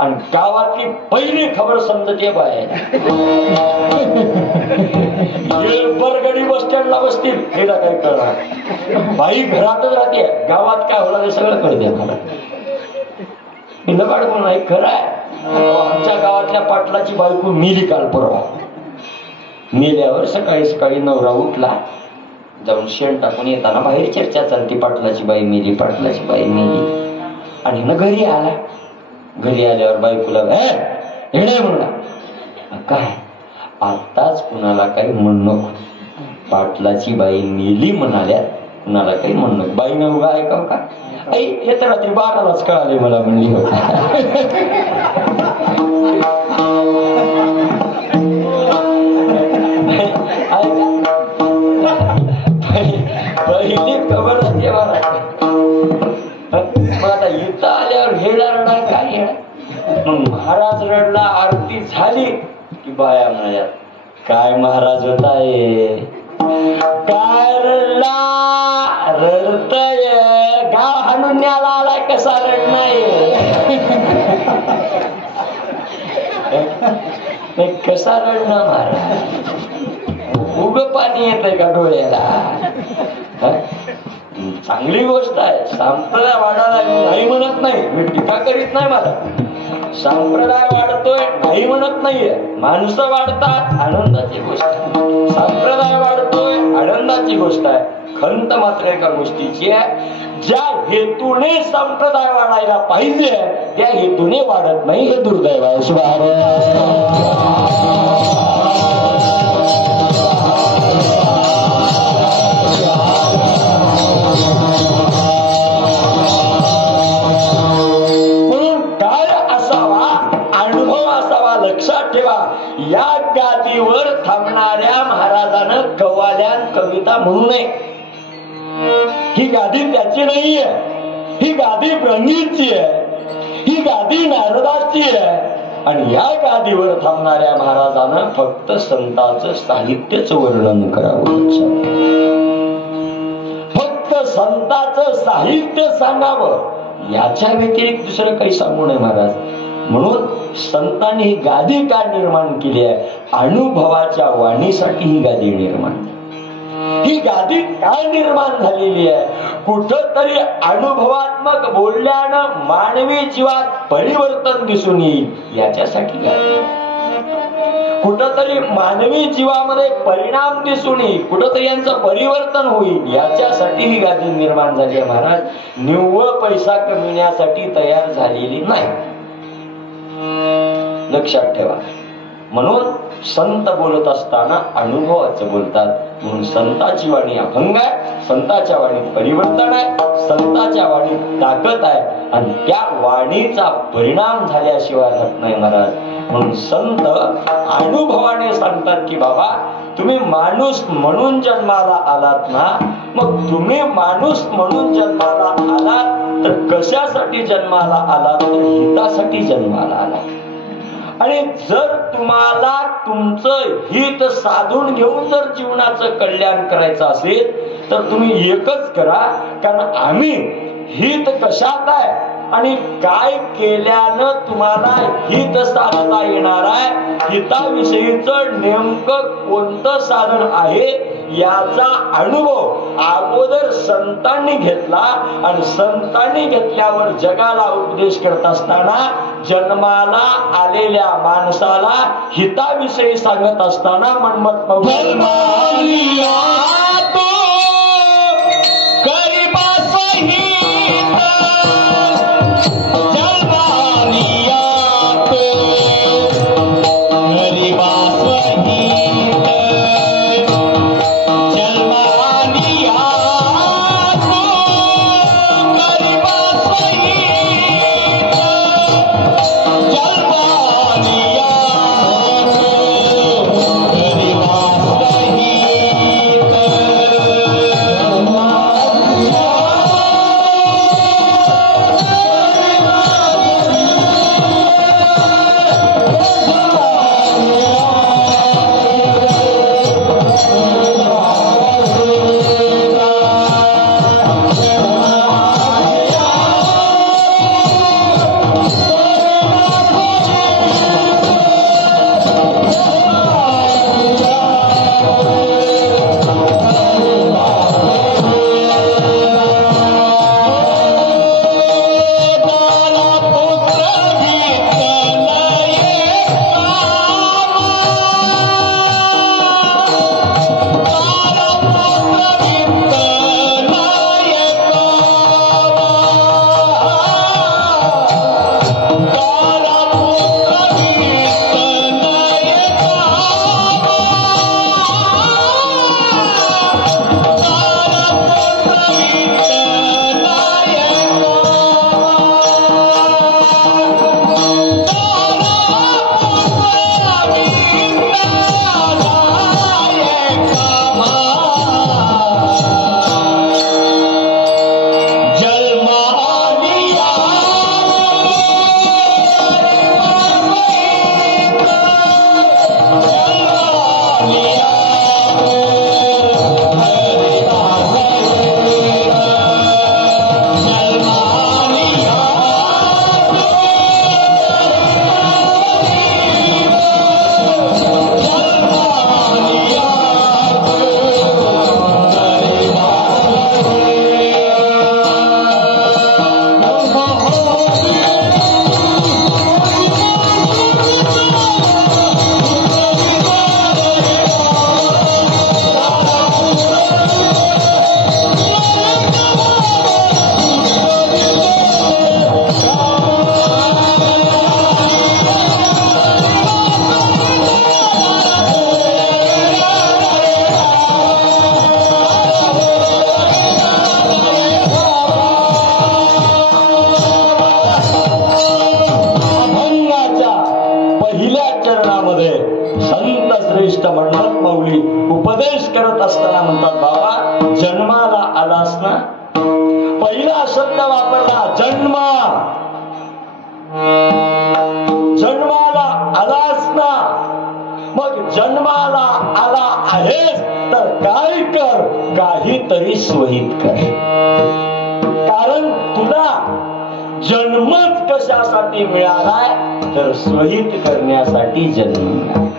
आणि गावातली पहिली खबर समजते बाया. बरगडी बस स्टँडला बसतील हेला काही कळणार. बाई घरातच राहते, गावात काय होणार हे सगळं कळते मला. इंदबाड म्हणून खरं आहे. आमच्या गावातल्या पाटलाची बायको मेली काल परवा. मेल्यावर सकाळी सकाळी नवरा उठला, जाऊन शेण टाकून येताना बाहेर चर्चा चालती, पाटलाची बाई मेली, पाटलाची बाई मेली. आणि ना घरी आला. घरी आल्यावर बायकोला हेडे म्हणला, काय आताच कुणाला काही म्हणू नको, पाटलाची बाई मेली म्हणाल्या, कुणाला काही म्हणू नको. बाईनं उगा ऐकाव का? आई हे तर रात्री 12लाच कळाले मला म्हणली होती. पहिली खबर होती मला. मग आता इथं आल्यावर हेडा रडा काय येणार. मग महाराज रडला, आरती झाली की बाया म्हणाल्या, काय महाराज होताय, काय रडला, रडतय, गाव हाणून न्याला आला, कसा रडणार, कसा रडणार महाराज, उग पाणी येतंय का डोळ्याला. चांगली गोष्ट आहे, संप्रदाय वाढायला नाही म्हणत नाही, मी टीका करीत नाही. मला संप्रदाय वाढतोय नाही म्हणत नाहीये, माणसं वाढतात आनंदाची गोष्ट आहे. संप्रदाय वाढतोय आनंदाची गोष्ट आहे. खंत मात्र एका गोष्टीची आहे, ज्या हेतूने संप्रदाय वाढायला पाहिजे त्या हेतूने वाढत नाही, हे दुर्दैव आहे. या गादीवर थांबणाऱ्या महाराजानं कवाल्यान कविता म्हणू नये. ही गादी त्याची नाहीये, ही गादी ब्रह्मीची आहे, ही गादी नारदाची आहे. आणि या गादीवर थांबणाऱ्या महाराजानं फक्त संतांचं साहित्याचं वर्णन करावं, फक्त संतांचं साहित्य सांगावं, याच्या व्यतिरिक्त दुसरं काही सांगू नये महाराज. म्हणून संतांनी ही गादी का निर्माण केली आहे, अनुभवाच्या वाणीसाठी ही गादी निर्माण. ही गादी का निर्माण झालेली आहे, कुठंतरी अनुभवात्मक बोलल्यानं मानवी जीवात परिवर्तन दिसून येईल याच्यासाठी गादी. कुठंतरी मानवी जीवामध्ये परिणाम दिसून येईल, कुठंतरी यांचं परिवर्तन होईल याच्यासाठी ही गादी निर्माण झाली आहे महाराज. निव्वळ पैसा कमविण्यासाठी तयार झालेली नाही, लक्षात ठेवा. म्हणून संत बोलत असताना अनुभवाचं बोलतात. म्हणून संताची वाणी अभंग आहे, संताच्या वाणीत परिवर्तन आहे, संताच्या वाणीत ताकद आहे आणि त्या वाणीचा परिणाम झाल्याशिवाय राहत नाही महाराज. म्हणून संत अनुभवाने सांगतात की बाबा तुम्ही माणूस म्हणून जन्माला आलात ना, मग तुम्ही माणूस म्हणून जन्माला आलात तर कशासाठी जन्माला आलात, तर हितासाठी जन्माला आलात. आणि जर तुम्हाला तुमचं हित साधून घेऊन जर जीवनाचं कल्याण करायचं असेल तर तुम्ही एकच करा, कारण आम्ही हित कशात आहे आणि काय केल्यानं तुम्हाला हित साधता येणार आहे, हिताविषयीचं नेमकं कोणतं साधन आहे याचा अनुभव अगोदर संतांनी घेतला. आणि संतांनी घेतल्यावर जगाला उपदेश करत असताना जन्माला आलेल्या माणसाला हिताविषयी सांगत असताना मनमत जन्माला आलास ना, पहिला शब्द वापरला जन्म, जन्माला आलास ना, मग जन्माला आला आहेस तर काय कर, काहीतरी स्वहित कर. कारण तुला जन्मच कशासाठी मिळालाय तर स्वहित करण्यासाठी जन्म मिळाला.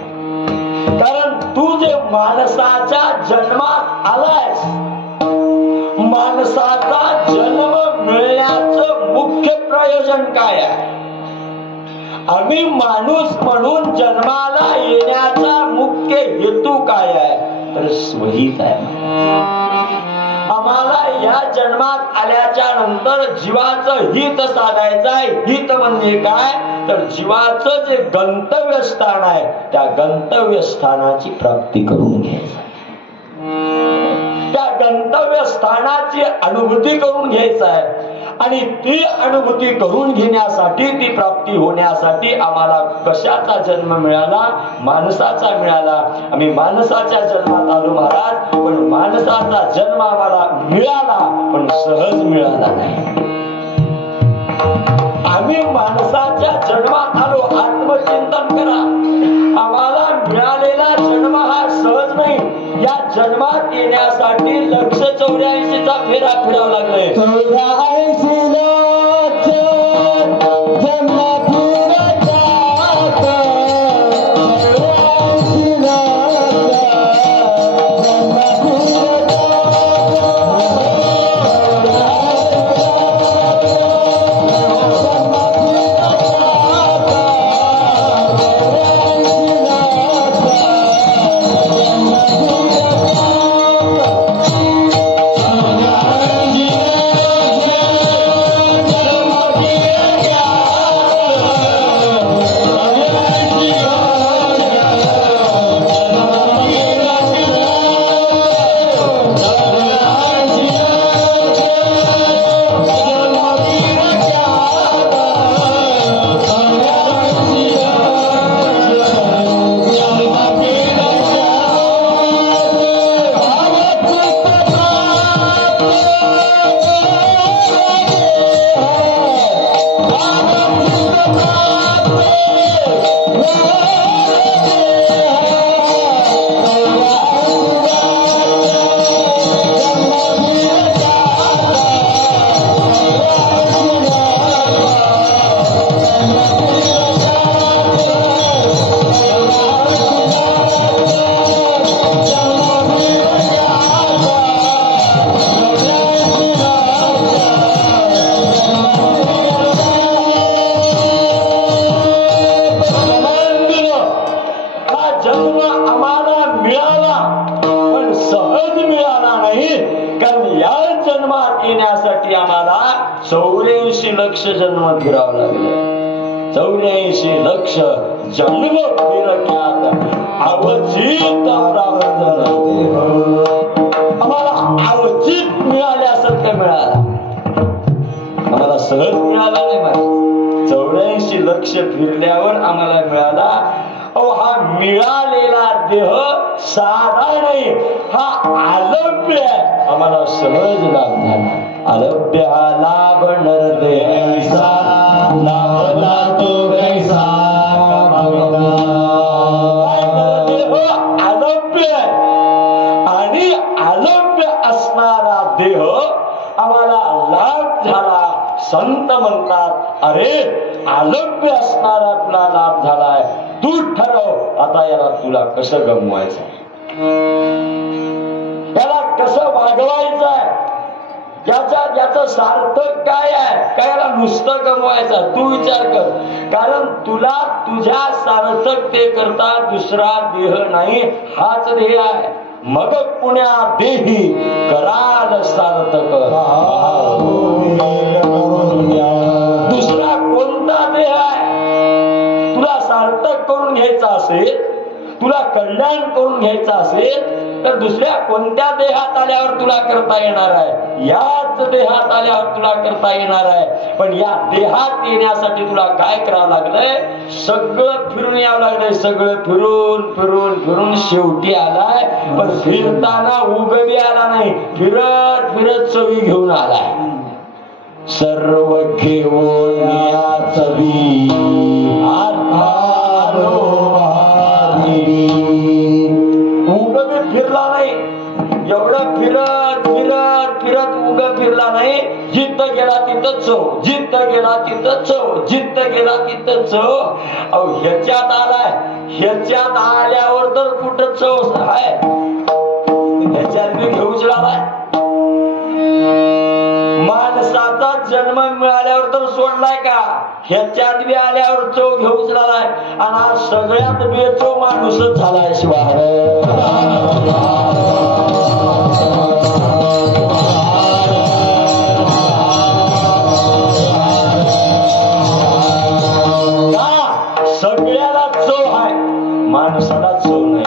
कारण तू जे माणसाच्या जन्मात आलायस, माणसाचा जन्म मिळण्याचं मुख्य प्रयोजन काय आहे? आम्ही माणूस म्हणून जन्माला येण्याचा मुख्य हेतू काय आहे तर स्वहित आहे. आम्हाला या जन्मात आल्याच्या नंतर जीवाचं हित साधायचं आहे. हित म्हणजे काय तर जीवाचं जे गंतव्य स्थान आहे त्या गंतव्य स्थानाची प्राप्ती करून घ्यायचं, त्या गंतव्य स्थानाची अनुभूती करून घ्यायचं आहे. आणि ती अनुभूती करून घेण्यासाठी, ती प्राप्ती होण्यासाठी आम्हाला कशाचा जन्म मिळाला? माणसाचा मिळाला. आम्ही माणसाच्या जन्मात आलो महाराज, पण माणसाचा जन्म आम्हाला मिळाला पण सहज मिळाला नाही. आम्ही माणसाच्या जन्मात आलो. आत्मचिंतन करा. आम्हाला मिळालेला जन्म हा सहज नाही. या जन्मात येण्यासाठी 184चा फेरा फिरावा लागलाय. 84 लक्ष जन्म फिरावं लागलं. 84 लक्ष जन्म फिरक्यात अवचित आम्हाला अवचित मिळाल्यासारखं मिळाला. आम्हाला सहज मिळाला नाही. माझ्या 84 लक्ष फिरल्यावर आम्हाला मिळाला. हा मिळालेला देह साधा नाही, हा आलभ्य आहे. आम्हाला सहज लाभ झाला. आलभ्य हा लाभ नरते ऐसा, लाभला तो कैसा. देह आलभ्य आणि आलभ्य असणारा देह आम्हाला लाभ झाला. संत म्हणतात अरे आलभ्य असणारा तुला लाभ झालाय, तू ठरव आता याला तुला कसं गमवायचं, याला कसं वागवायचंय, याचं सार्थक काय आहे. काय याला नुसतं गमवायचं तू विचार कर. कारण तुला तुझ्या सार्थकते करता दुसरा देह नाही, हाच देह आहे. मग पुण्या देही कराल सार्थक. दुसरा कोणता देह आहे? तुला सार्थक करून घ्यायचा असेल, तुला कल्याण करून घ्यायचं असेल तर दुसऱ्या कोणत्या देहात आल्यावर तुला करता येणार आहे? याच देहात आल्यावर तुला करता येणार आहे. पण या देहात येण्यासाठी तुला काय करावं लागलंय? सगळं फिरून यावं लागलंय. सगळं फिरून फिरून फिरून शेवटी आलाय. पण फिरताना उगवी आला नाही, फिरत फिरत चवी घेऊन आलाय. सर्व घेऊन या चवी उगवी फिरला नाही. एवढं फिरत फिरत फिरत उग फिरला नाही. जिथं गेला तिथं चव, जिथं गेला तिथं चव, जिथं गेला तिथं चव. अहो ह्याच्यात आलाय, ह्याच्यात आल्यावर तर कुठं चव आहे? ह्याच्यात मी घेऊच लागलाय. माणसाचा जन्म मिळाल्यावर तर सोडलाय का? ह्याच्यात बी आल्यावर चव घेऊच लागलाय. आणि हा सगळ्यात बेचव माणूसच झालाय. शिवाय सगळ्याला चव आहे, माणसाला चव नाही.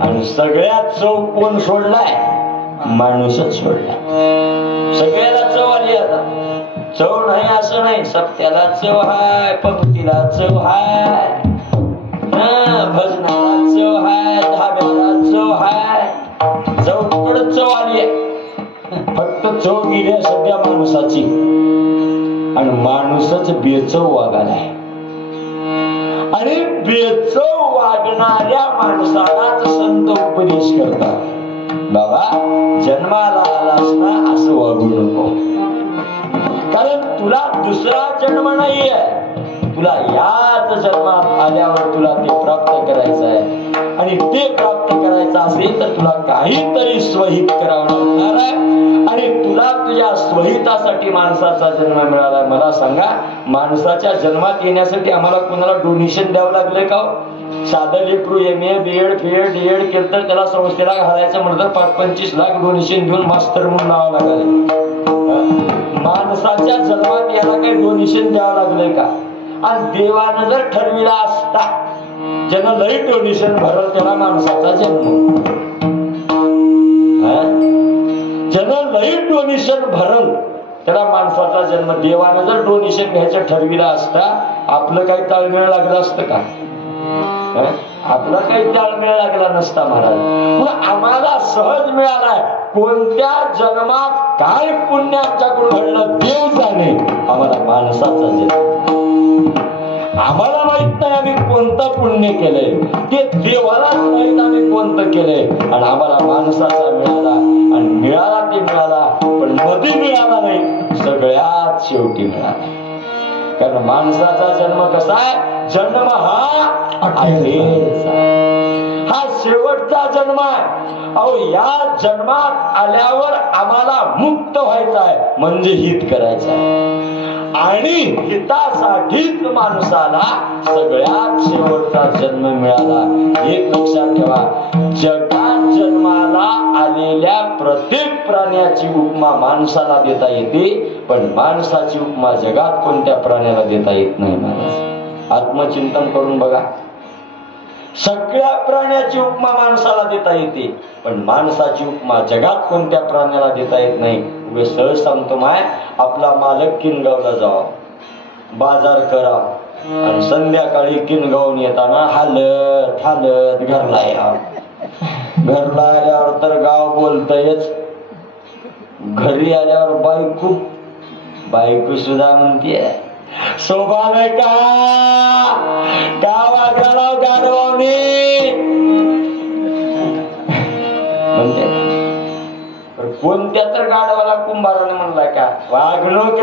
आणि सगळ्यात चव कोण सोडलाय? माणूसच सोडला. सगळ्याला चव आली. आता चव नाही असं नाही. सत्याला चव हाय, पंक्तीला चव हाय, भजनाला चव हाय, धाब्याला चव हाय. चौकड चव आली आहे. फक्त चव गेली सध्या माणसाची. आणि माणूसच बेचव वागालाय. आणि बेचव वागणाऱ्या माणसालाच संत उपदेश करतात. बाबा जन्माला आलास ना असं वागू नको. कारण तुला दुसरा जन्म नाहीये. तुला याच जन्मात आल्यावर तुला ते प्राप्त करायचं आहे. आणि ते प्राप्त करायचं असेल तर तुला काहीतरी स्वहित करावं लागणार आहे. आणि तुला तुझ्या स्वहितासाठी माणसाचा जन्म मिळाला. मला सांगा, माणसाच्या जन्मात येण्यासाठी आम्हाला कोणाला डोनेशन द्यावं लागलंय का? साधं लेकरू MA BEd FEd DEd केलं तर त्याला संस्थेला घालायचं म्हणलं तर 25 लाख डोनेशन घेऊन मास्तर म्हणून नाव लागलं. माणसाच्या जन्मात याला काही डोनेशन द्यावं लागलंय का? आणि देवानं जर ठरविला असता ज्यानं लई डोनेशन भरल त्याला माणसाचा जन्म, ज्यानं लई डोनेशन भरल त्याला माणसाचा जन्म. देवानं जर डोनेशन घ्यायचं ठरविला असता आपलं काही ताळमेळ लागलं असतं का? आपला काही ताळमेळ लागला नसता महाराज. मग आम्हाला सहज मिळालाय. कोणत्या जन्मात काय पुण्य आमच्याकडून घडलं देव जाणे. आम्हाला माणसाचा जन्म, आम्हाला माहित नाही आम्ही कोणतं पुण्य केलंय. ते देवालाच माहित आम्ही कोणतं केलंय. आणि आम्हाला माणसाचा मिळाला. आणि मिळाला ते मिळाला, पण मध्ये मिळाला नाही, सगळ्यात शेवटी मिळाला. कारण माणसाचा जन्म कसा आहे? जन्म हा शेवटचा जन्म आहे. अहो या जन्मात आल्यावर आम्हाला मुक्त व्हायचं आहे, म्हणजे हित करायचं आहे. आणि हितासाठीच माणसाला सगळ्यात शेवटचा जन्म मिळाला. एक लक्षात ठेवा, जगात जन्माला आलेल्या प्रत्येक प्राण्याची उपमा माणसाला देता येते, पण माणसाची उपमा जगात कोणत्या प्राण्याला देता येत नाही. महाराज आत्मचिंतन करून बघा. सगळ्या प्राण्याची उपमा माणसाला देता येते, पण माणसाची उपमा जगात कोणत्या प्राण्याला देता येत नाही. उगे सहज सांगतो माय, आपला मालक किनगावला जावा, बाजार करा, आणि संध्याकाळी किनगावून येताना हालत हालत घरला या. घरला आल्यावर तर गाव बोलतयच. घरी आल्यावर बायको सुद्धा म्हणतीये, शोभान का वागला गाडवाने म्हणते. कोणत्या तर गाडवाला कुंभाराने म्हणलाय का वागणूक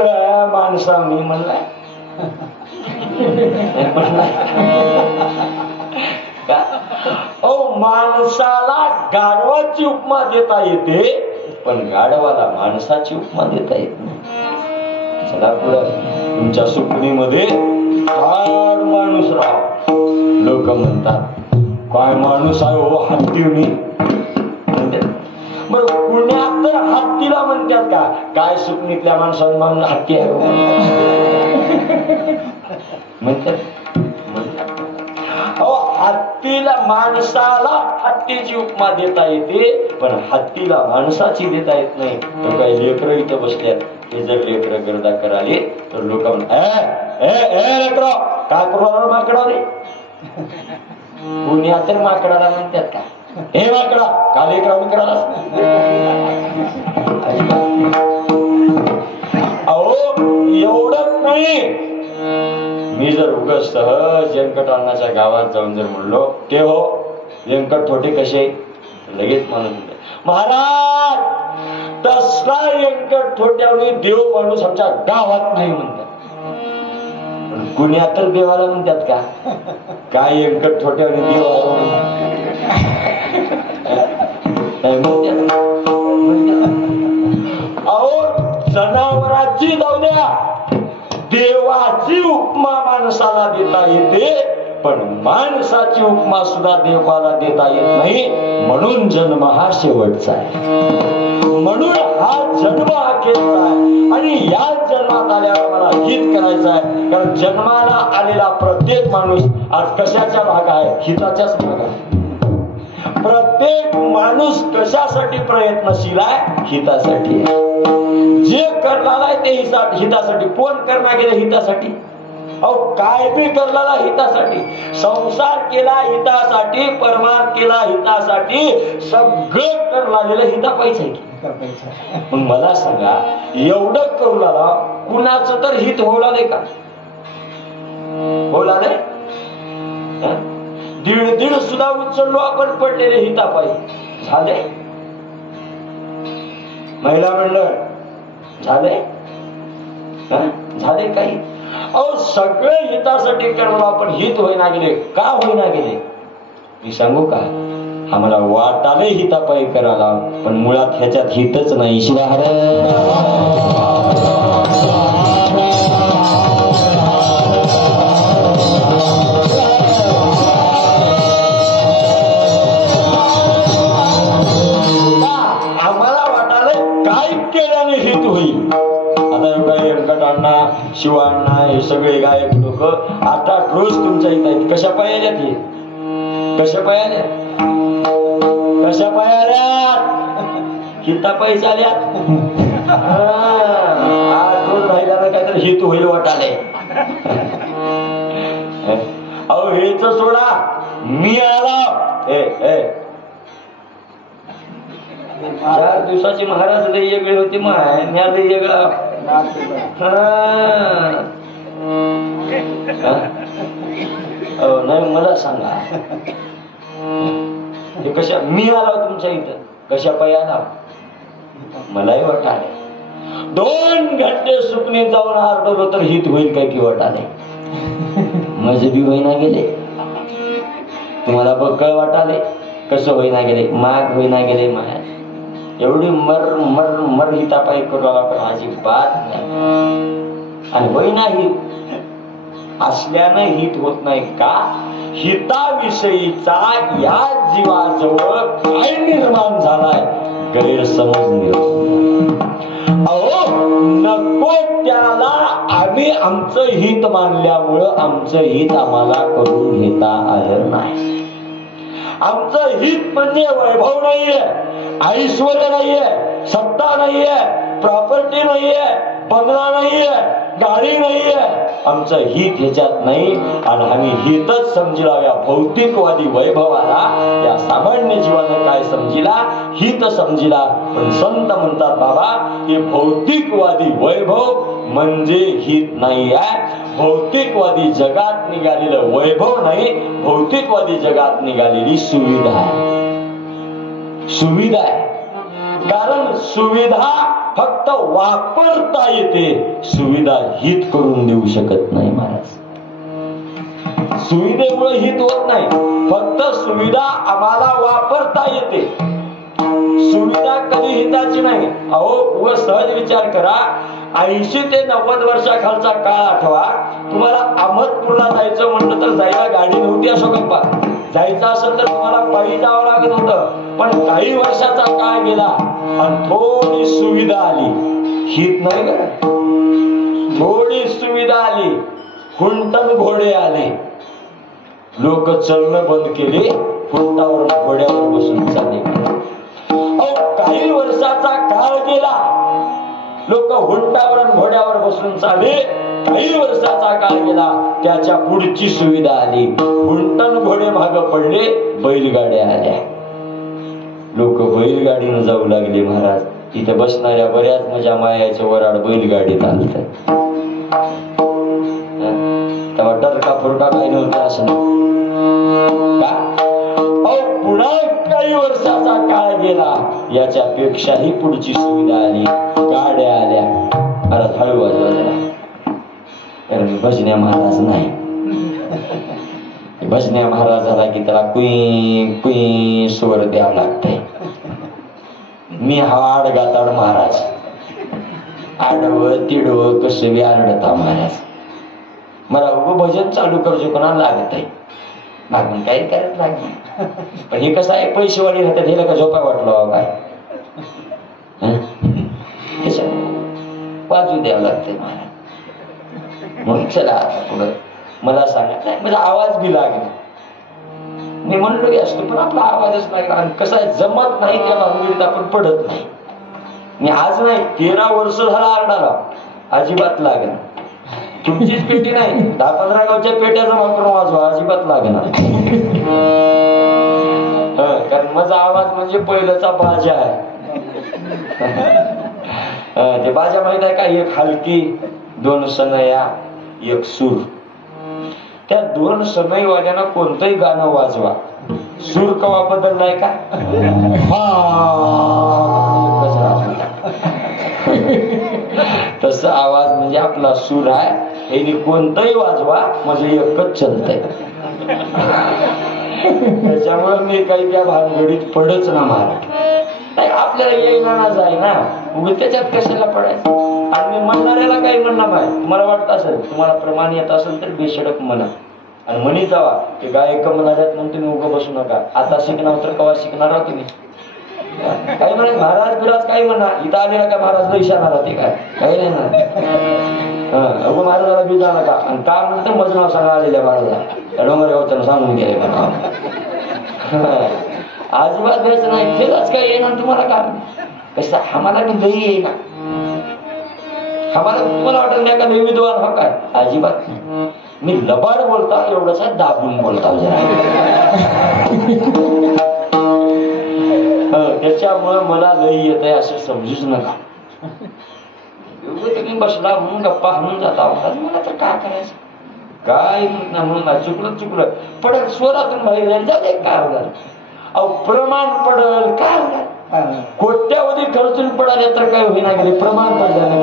माणसाने म्हणलाय का? ओ माणसाला गाढवाची उपमा देता येते, पण गाढवाला माणसाची उपमा देता येत नाही. चला पुढं. तुमच्या सुकणीमध्ये फार माणूस राव. लोक म्हणतात काय माणूस आहे हो, हत्तीवणी म्हणतात. मग पुण्यात तर हत्तीला म्हणतात का? काय सुकणीतल्या माणसाला म्हणून हत्ती आहे म्हणतात. अहो हत्ती हत्तीला माणसाला हत्तीची उपमा देता येते, पण हत्तीला माणसाची देता येत नाही. तर काही लेकर इथं बसल्यात, ते जर लेकर गर्दा कराले तर लोक लेकर काय करू माकडा रे, पुण्या तर माकडाला म्हणतात का, हे माकडा का लेकरा विकराला. अहो एवढंच नाही, मी जर उगाच सहज व्यंकट अण्णाच्या गावात जाऊन जर म्हणलो ते हो व्यंकट थोटे कसे, लगेच म्हणत महाराज तसला व्यंकट थोट्याने देव माणूस आमच्या गावात नाही म्हणतात. कुण्या तर देवाला म्हणतात का, काय व्यंकट थोट्याने देव अहो जनावराची जाऊ द्या, देवाची उपमा माणसाला देता येते, पण माणसाची उपमा सुद्धा देवाला देता येत नाही. म्हणून जन्म हा शेवटचा आहे, म्हणून हा जन्म अखेरचा आहे. आणि या जन्मात आल्यावर मला हित करायचं आहे, कारण जन्माला आलेला प्रत्येक माणूस आज कशाच्या भाग आहे, हिताच्याच भाग आहे. प्रत्येक माणूस कशासाठी प्रयत्नशील आहे, हितासाठी. जे करणार आहे ते हितासाठी. कोण करणार गेले हितासाठी, अहो काय बी करणारा हितासाठी, संसार केला हितासाठी, परमार्थ केला हितासाठी, सगळं करणारेला हिता पाहिजे की. मला सांगा एवढं करू लागला कुणाचं तर हित होणार नाही का, होणार नाही. दीड सुद्धा उचललो आपण पडलेले हिता पाहिजे, झाले. महिला मंडळ झाले, झाले काही. अहो सगळे हितासाठी करणार आपण, हित होईना गेले का होईना गेले मी सांगू का, आम्हाला वाटाले हितापायी करायला, पण मुळात ह्याच्यात हितच नाही. शिवाय शिवांना हे सगळे गायक लोक 8-8 रोज तुमच्या इथं आहेत. कशा पायाल्या ते, कशा पायाल्या, कशा पायाल्यात, हिता पैसा आल्यात. 8 रोज राहिल्यानं काहीतरी हित होईल वाटाले. अहो हेच सोडा, मी आला 4 दिवसाची महाराज लई वेगळी होती, मी लई वेगळा. नाही मला सांगा हे कशा, मी आलो तुमच्या इथं कशा पायी आला, मलाही वाटाले. 2 घंटे सुकणी जाऊन आरडलो तर हित होईल काय की वाटाले, माझे बी होईना गेले. तुम्हाला बक्कळ वाटाले, कसं होईना गेले, माग होईना गेले. माया एवढी मर मर मर हितापायी करायला पण अजिबात नाही. आणि होईना हित असल्यानं हित होत नाही का, हिताविषयीचा या जीवाजवळ काय निर्माण झालाय, गैरसमज निर्माण. अहो नको त्याला आम्ही आमचं हित मानल्यामुळं आमचं हित आम्हाला करून घेता आलं नाही. आमचं हित म्हणजे वैभव नाहीये, ऐश्वर्य नाहीये, सत्ता नाहीये, प्रॉपर्टी नाहीये, बंगला नाहीये, गाडी नाहीये. आमचं हित ह्याच्यात नाही. आणि आम्ही हितच समजिला या भौतिकवादी वैभवाला, या सामान्य जीवानं काय समजिला, हित समजिला. पण संत म्हणतात बाबा हे भौतिकवादी वैभव म्हणजे हित नाही आहे. भौतिकवादी जगात निघालेलं वैभव नाही, भौतिकवादी जगात निघालेली सुविधा आहे. सुविधा आहे, कारण सुविधा फक्त वापरता येते, सुविधा हित करून देऊ शकत नाही महाराज. सुविधेमुळे हित होत नाही, फक्त सुविधा आम्हाला वापरता येते, सुविधा कधी हिताची नाही. अहो सहज विचार करा, 80 ते 90 वर्षाखालचा काळ आठवा. तुम्हाला अहमदपूरला जायचं म्हटलं तर जायला गाडी नव्हती असो गप्पा, जायचं असेल तर तुम्हाला पायी जावं लागत होतं. पण काही वर्षाचा काळ गेला आणि थोडी सुविधा आली, हित नाही का, थोडी सुविधा आली, हुंटन घोडे आले. लोक चलणं बंद केले, फुटावर घोड्यावर बसून चालले. काही वर्षाचा काळ गेला, लोक हुंटावर घोड्यावर बसून चालले. काही वर्षाचा काळ गेला, त्याच्या पुढची सुविधा आली. हुंटन घोडे माग पडले, बैलगाड्या आल्या. लोक बैलगाडीनं जाऊ लागले. महाराज इथे बसणाऱ्या बऱ्याच मजा मायाचं वराड बैलगाडीत आलत. तेव्हा डरका फुरका काही नव्हतं असं का. पुन्हा काही वर्षाचा काळ गेला, याच्यापेक्षाही पुढची सुविधा आली. गाड्या आल्या. महाराज हळू वाजवा, भजन्या महाराज नाही. भजन्या महाराज झाला की त्याला कुई कुई स्वर द्यावं लागतंय. मी हा आडगाताड महाराज, आडवं तिडवं कसं बी आरडता महाराज. मला उभं भजन चालू करजो कोणाला लागतंय, मागून काही करत लागलं. पण हे कसं आहे, पैसेवाडी राहतात, हे का झोपा वाटलो काय वाजू द्यावं लागतंय महाराज. म्हणून चला आता पुढं मला सांगत नाही, माझा आवाज बी लागला. मी म्हणलो की असतो, पण आपला आवाजच लागला. आणि कसं आहे, जमत नाही त्या भानगडीत आपण पडत नाही. मी आज नाही 13 वर्ष झाला आरडाला, अजिबात लागेल. तुमचीच पेटी नाही, 10-15 गावच्या पेट्याचा वापर वाजवा, अजिबात लागणार. कारण माझा आवाज म्हणजे पहिल्याचा बाजा आहे. ते बाजा माहित आहे का, एक हलकी, 2 सनया, 1 सूर. त्या 2 सनईवाल्यांना कोणतंही गाणं वाजवा, सूर कवा बदललाय का. तसा आवाज म्हणजे आपला सूर आहे. हे कोणतंही वाजवा म्हणजे एकच चलतंय. त्याच्यामुळे मी काही त्या भानगडीत पडच ना महाराज. नाही आपल्याला येईना जाय ना, उगाच त्याच्यात कशाला पडायचं. आणि मी म्हणणाऱ्याला काही म्हणणार नाही. तुम्हाला वाटत असेल, तुम्हाला प्रमाण येत असेल तर बेशडक म्हणा आणि म्हणी जावा. ते गायक म्हणाल्यात म्हणून तुम्ही उभं बसू नका. आता शिकणार तर कवा शिकणार आहात तुम्ही. काही म्हणा महाराज बिराज काही म्हणा, इथं आलेला का महाराज लई शाणार ते काय काही नाही ना. अगो महाराजाला बिजा नका. आणि का म्हणतं माझं नाव सांगा आलेल्या महाराजाला डोंगरगावचं सांगून गेले म्हणा. अजिबात द्यायचं नाही. तेच काय येणार तुम्हाला का, कसं आम्हाला मी लई येईना. आम्हाला तुम्हाला वाटत नाही का लई विद्वान हा काय, अजिबात नाही. मी लबाड बोलता, एवढंच दाबून बोलता जरा. त्याच्यामुळे मला लई येत आहे असं समजूच नका. एवढं तुम्ही बसला म्हणून गप्पा म्हणून जाता, मला तर काय करायचं, काय म्हणून चुकलं पडत स्वरातून बाहेर जाईल, जाते काय होणार. अहो प्रमाण पडल काय होणार, कोट्यावधी खर्चून पडाले तर काय होईना गेले, प्रमाण पडल्याने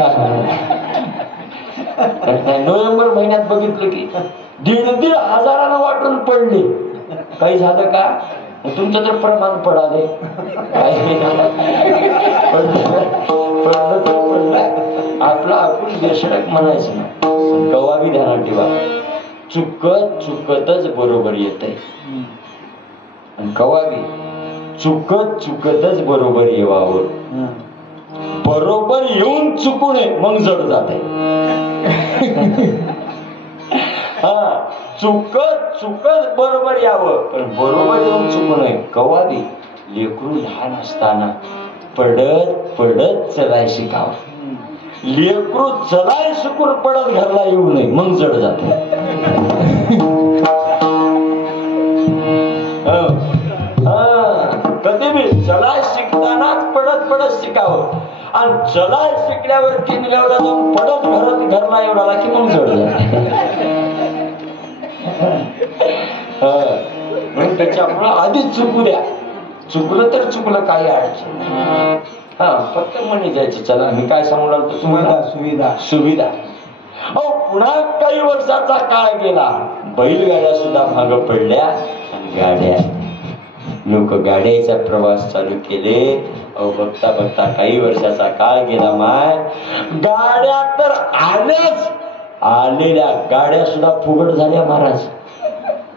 काय. नोव्हेंबर महिन्यात बघितलं की 1,500 हजारानं वाटून पडले, काही झालं का. तुमचं तर प्रमाण पडाले, काही आपला आपण बेशडक म्हणायचं ना. कवाबी ध्यानात ठेवा, चुकतच बरोबर येत आहे. आणि कवाबी चुकतच बरोबर येवावं. बरोबर येऊन चुकू नये, मग जड जाते. हा चुकत बरोबर यावं, पण बरोबर येऊन चुकू नये. कवाबी लेकरू लहान असताना पडत चलाय शिकावं. लेकरू चलाय शिकून पडत घरला येऊ नये, मग जड जाते. कधी बी चलाय शिकतानाच पडत शिकावं. आणि चलाय शिकल्यावर किल्ल्यावर जाऊन पडत घरला येऊ लागला की मग जड जाते. म्हणून त्याच्यामुळे आधीच चुकू द्या. चुकलं तर चुकलं, काही अडचण. फक्त म्हणे जायचे. चला मी काय सांगू लागतो तुम्हाला, सुविधा. पुन्हा काही वर्षाचा काळ गेला, बैलगाड्या सुद्धा माग पडल्या आणि गाड्या, लोक गाड्याचा प्रवास चालू केले. बघता काही वर्षाचा काळ गेला, माय गाड्या तर आल्याच, आलेल्या गाड्या सुद्धा फुगट झाल्या महाराज.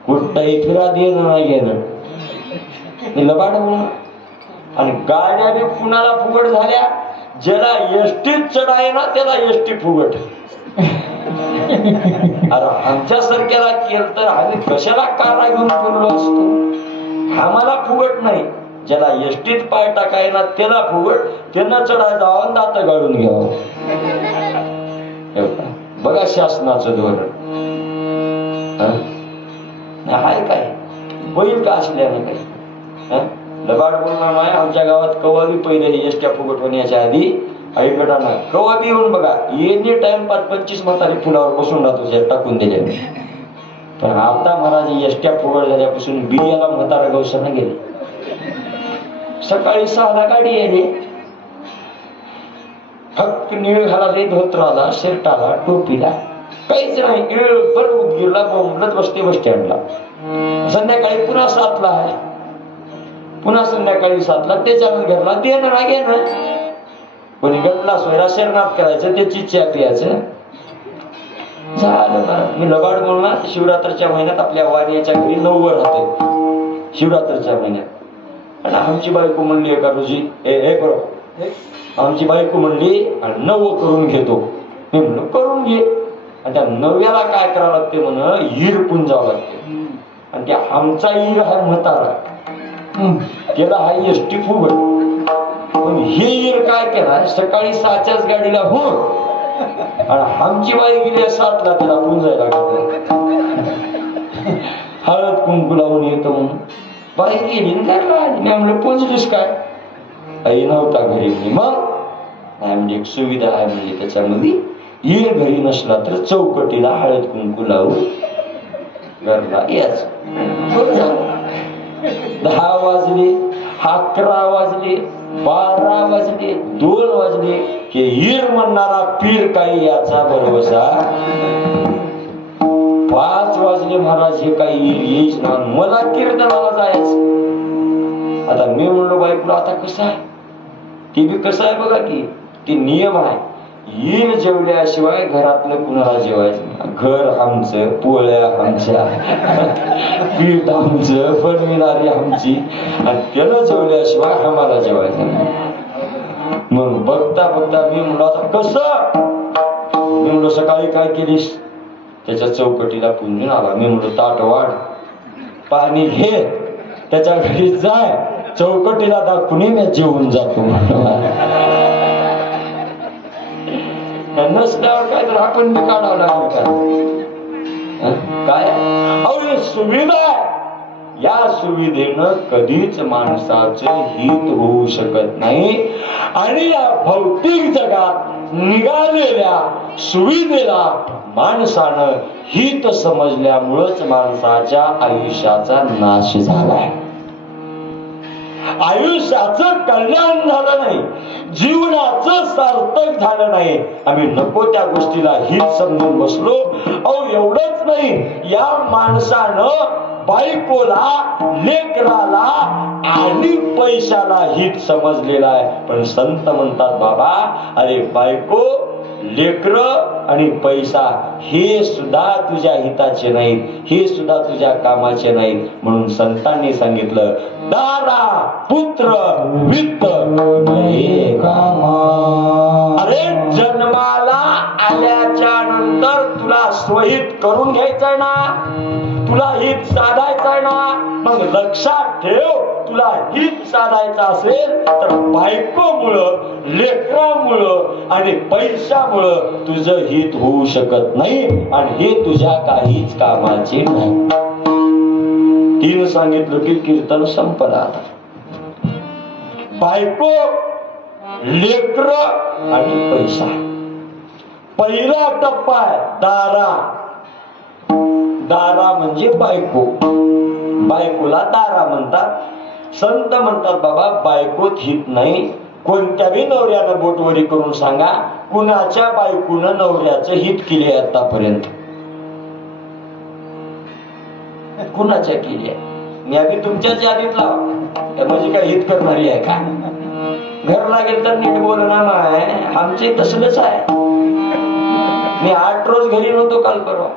कुठंही फिरा देणं नाही घेणं, लबाड म्हणून. आणि गाड्या बी कुणाला फुगट झाल्या, ज्याला एसटीत चढाय ना त्याला एसटी फुगट. अरे आमच्यासारख्याला केलं तर आम्ही कशाला कारा घेऊन फिरलो असतो. आम्हाला फुगट नाही. ज्याला एसटीत पाय टाकायला त्याला फुगट, त्यांना चढायला जावं, दात गाळून घ्यावं. बघा शासनाचं धोरण हाय काय होईल का असल्याने काही. लबाड बोलणार नाही. आमच्या गावात कवाबी पहिले एसट्या फुगट होण्याच्या आधी ऐकटाना कवाबी येऊन बघा, एनी टाइम 5-25 म्हातारी फुलावर बसून राहतो टाकून दिले. पण आता महाराज एसट्या फुगट झाल्यापासून बियाला म्हातारा गवसानं गेले. सकाळी 6ला गाडी यायली, फक्त निळ घालाले, धोत्राला, शर्टाला, टोपीला, काहीच नाही. इळभर उदगीरला बोंबलत बसते बस स्टँडला. संध्याकाळी पुन्हा 7ला आहे, पुन्हा संध्याकाळी 7ला. त्याच्यानंतर घरला देणं ना घेणं. कोणी गटला सोयरा शरणात करायचं, त्याची च्या प्यायचं झालं ना. मी लबाड बोलणार. शिवरात्रीच्या महिन्यात आपल्या वाण्याच्या घरी 9 राहते शिवरात्रीच्या महिन्यात. आणि आमची बायको म्हणली एका रोजी, हे करो, आमची बायको म्हणली 9 करून घेतो. मी म्हणलो करून घे. आणि त्या 9व्याला काय करावं लागते म्हण, ईर पुंजावं लागते. आणि त्या आमचा ईर हा म्हातारा, त्याला हा एसटी फुगट. पण हे ईर काय केला, सकाळी 6च्याच गाडीला हो, आणि आमची बाई गेली 7ला त्याला पुंजायला लागली. हळद कुंकू लावून येतो म्हणून बाई गेली घरला. मी म्हणलं पुंजलीस काय, आई नव्हता घरी. मग नाही म्हणजे एक सुविधा आहे म्हणजे त्याच्यामध्ये, ईर घरी नसला तर चौकटीला हळद कुंकू लावून घरला यायचं. 10 वाजले, 11 वाजले, 12 वाजले, 2 वाजले की ईर म्हणणारा पीर काही याचा भरवसा. 5 वाजले महाराज हे काही येईच ना, मला कीर्तनाला जायचं. आता मी म्हणलो बायकोला आता कसं आहे, ते बी कसं आहे बघा की, ते नियम आहे. ईर जेवल्याशिवाय घरातलं कुणाला जेवायचं. घर आमचं, पोळ्या आमच्या, पीठ आमचं, बनविणारी आमची, आणि त्याला जेवल्याशिवाय आम्हाला जेवायचं. मग बघता बघता मी म्हणलो आता कसं. मी म्हणलो सकाळी काय केलीस, त्याच्या चौकटीला पुंजून आला. मी म्हणलो ताट वाढ, पाणी घे, त्याच्या घरी जाय, चौकटीला दाखवून मी जेवून जातो. नसल्यावर काय तर आपण बी काढावं लागेल का काय. अहो सुविधा, या सुविधेनं कधीच माणसाचं हित होऊ शकत नाही. आणि या भौतिक जगात निघालेल्या सुविधेला माणसानं हित समजल्यामुळेच माणसाच्या आयुष्याचा नाश झालाय. आयुष्याचं कल्याण झालं नाही, जीवनाचं सार्थक झालं नाही. आम्ही नको त्या गोष्टीला हित समजून बसलो. अहो एवढंच नाही, या माणसानं बायकोला, लेकराला आणि पैशाला हित समजलेला आहे. पण संत म्हणतात बाबा, अरे बायको, लेकर आणि पैसा हे सुद्धा तुझ्या हिताचे नाहीत, हे सुद्धा तुझ्या कामाचे नाहीत. म्हणून संतांनी सांगितलं, दारा पुत्र वित्त कामा. अरे जन्माला आल्याच्या नंतर तुला स्वहित करून घ्यायचंय ना, तुला हित साधायचंय ना. मग लक्षात ठेव, तुला हित साधायचं असेल तर बायकोमुळं, लेकरामुळं आणि पैशामुळं तुझं हित होऊ शकत नाही. आणि हे तुझ्या काहीच कामाचे नाही. 3 सांगितलं की कीर्तन संपलं. आता बायको, लेकर आणि पैसा. पहिला टप्पा आहे दारा. दारा म्हणजे बायको, बायकोला दारा म्हणतात. संत म्हणतात बाबा बायकोत हित नाही. कोणत्याही नवऱ्यानं बोटवरी करून सांगा, कुणाच्या बायकोनं नवऱ्याचं हित केले आतापर्यंत? कुणाच्या केली आहे? मी आधी तुमच्याच यादीत लावा, म्हणजे काय हित करणारी आहे का? घर लागेल तर नीट बोलणार नाही. आमचे तसलंच आहे. मी 8 रोज घरी नव्हतो काल परवा.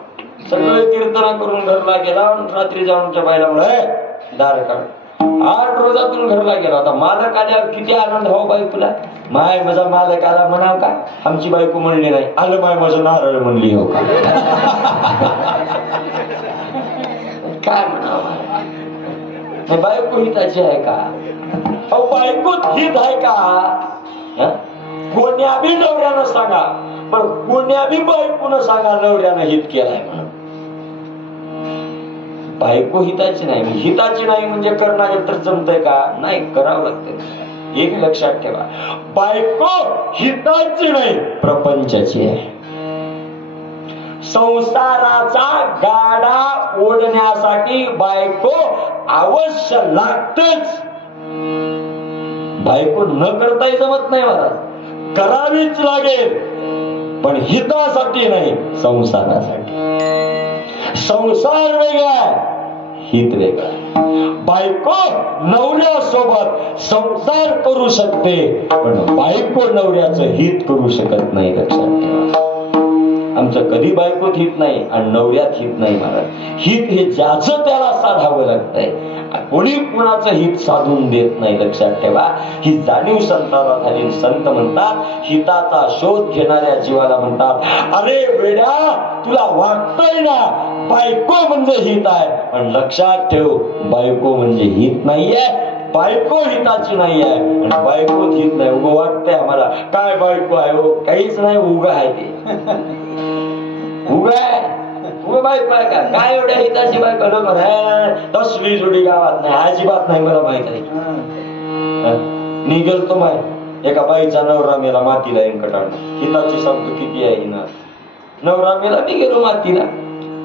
सगळे कीर्तना करून घरला गेला. रात्री जाऊनच्या बायला म्हणलं दार काढ. 8 रोजातून घरला गेला होता. मालक आल्यावर किती आनंद हो बायकोला. माय माझा मालक आला म्हणाव का. आमची बायको म्हणली नाही, आलं माय माझं नारळ म्हणली हो का. काय म्हणावं, बायको हिताची आहे का. बायकोत हित आहे का. कोण्या बी नवऱ्यानं सांगा, पण कोण्या बी बायकोनं सांगा नवऱ्यानं हित केलाय म्हणून. बायको हिताची नाही, हिताची नाही म्हणजे करणार तर जमतंय का. नाही, करावं लागतं. एक लक्षात ठेवा, बायको हिताची नाही, प्रपंचाची आहे. संसाराचा गाडा ओढण्यासाठी बायको अवश्य लागतच. बायको न करताही जमत नाही महाराज, करावीच लागेल, पण हितासाठी नाही, संसारासाठी. संसार वेगळा, हित वेगळा. बायको नवऱ्यासोबत संसार करू शकते, पण बायको नवऱ्याचं हित करू शकत नाही. लक्षात ठेवा, आमचं कधी बायकोत हित नाही आणि नवऱ्यात हित नाही महाराज. हित हे ज्याचं त्याला साधावं लागतंय, कोणी कुणाचं हित साधून देत नाही. लक्षात ठेवा, ही जाणीव संताला झाली. संत म्हणतात, हिताचा शोध घेणाऱ्या जीवाला म्हणतात, अरे वेड्या, तुला वाटतंय ना बायको म्हणजे हित आहे, पण लक्षात ठेव, बायको म्हणजे हित नाहीये. बायको हिताची नाही आहे आणि बायकोत हित नाही. उगं वाटतंय आम्हाला काय बायको आहे हो, काहीच नाही, उगा आहे ते. उगा आहे, उगा बायको आहे का काय. एवढ्या हिताची बायको तसली जोडी गावात नाही, अजिबात नाही. मला माहित आहे. निघेल तो माय एका बाईचा नवरा मेला मातीला कटाळून. हिताची शब्द किती आहे ना. नवरा मेला, मी गेलो मातीला.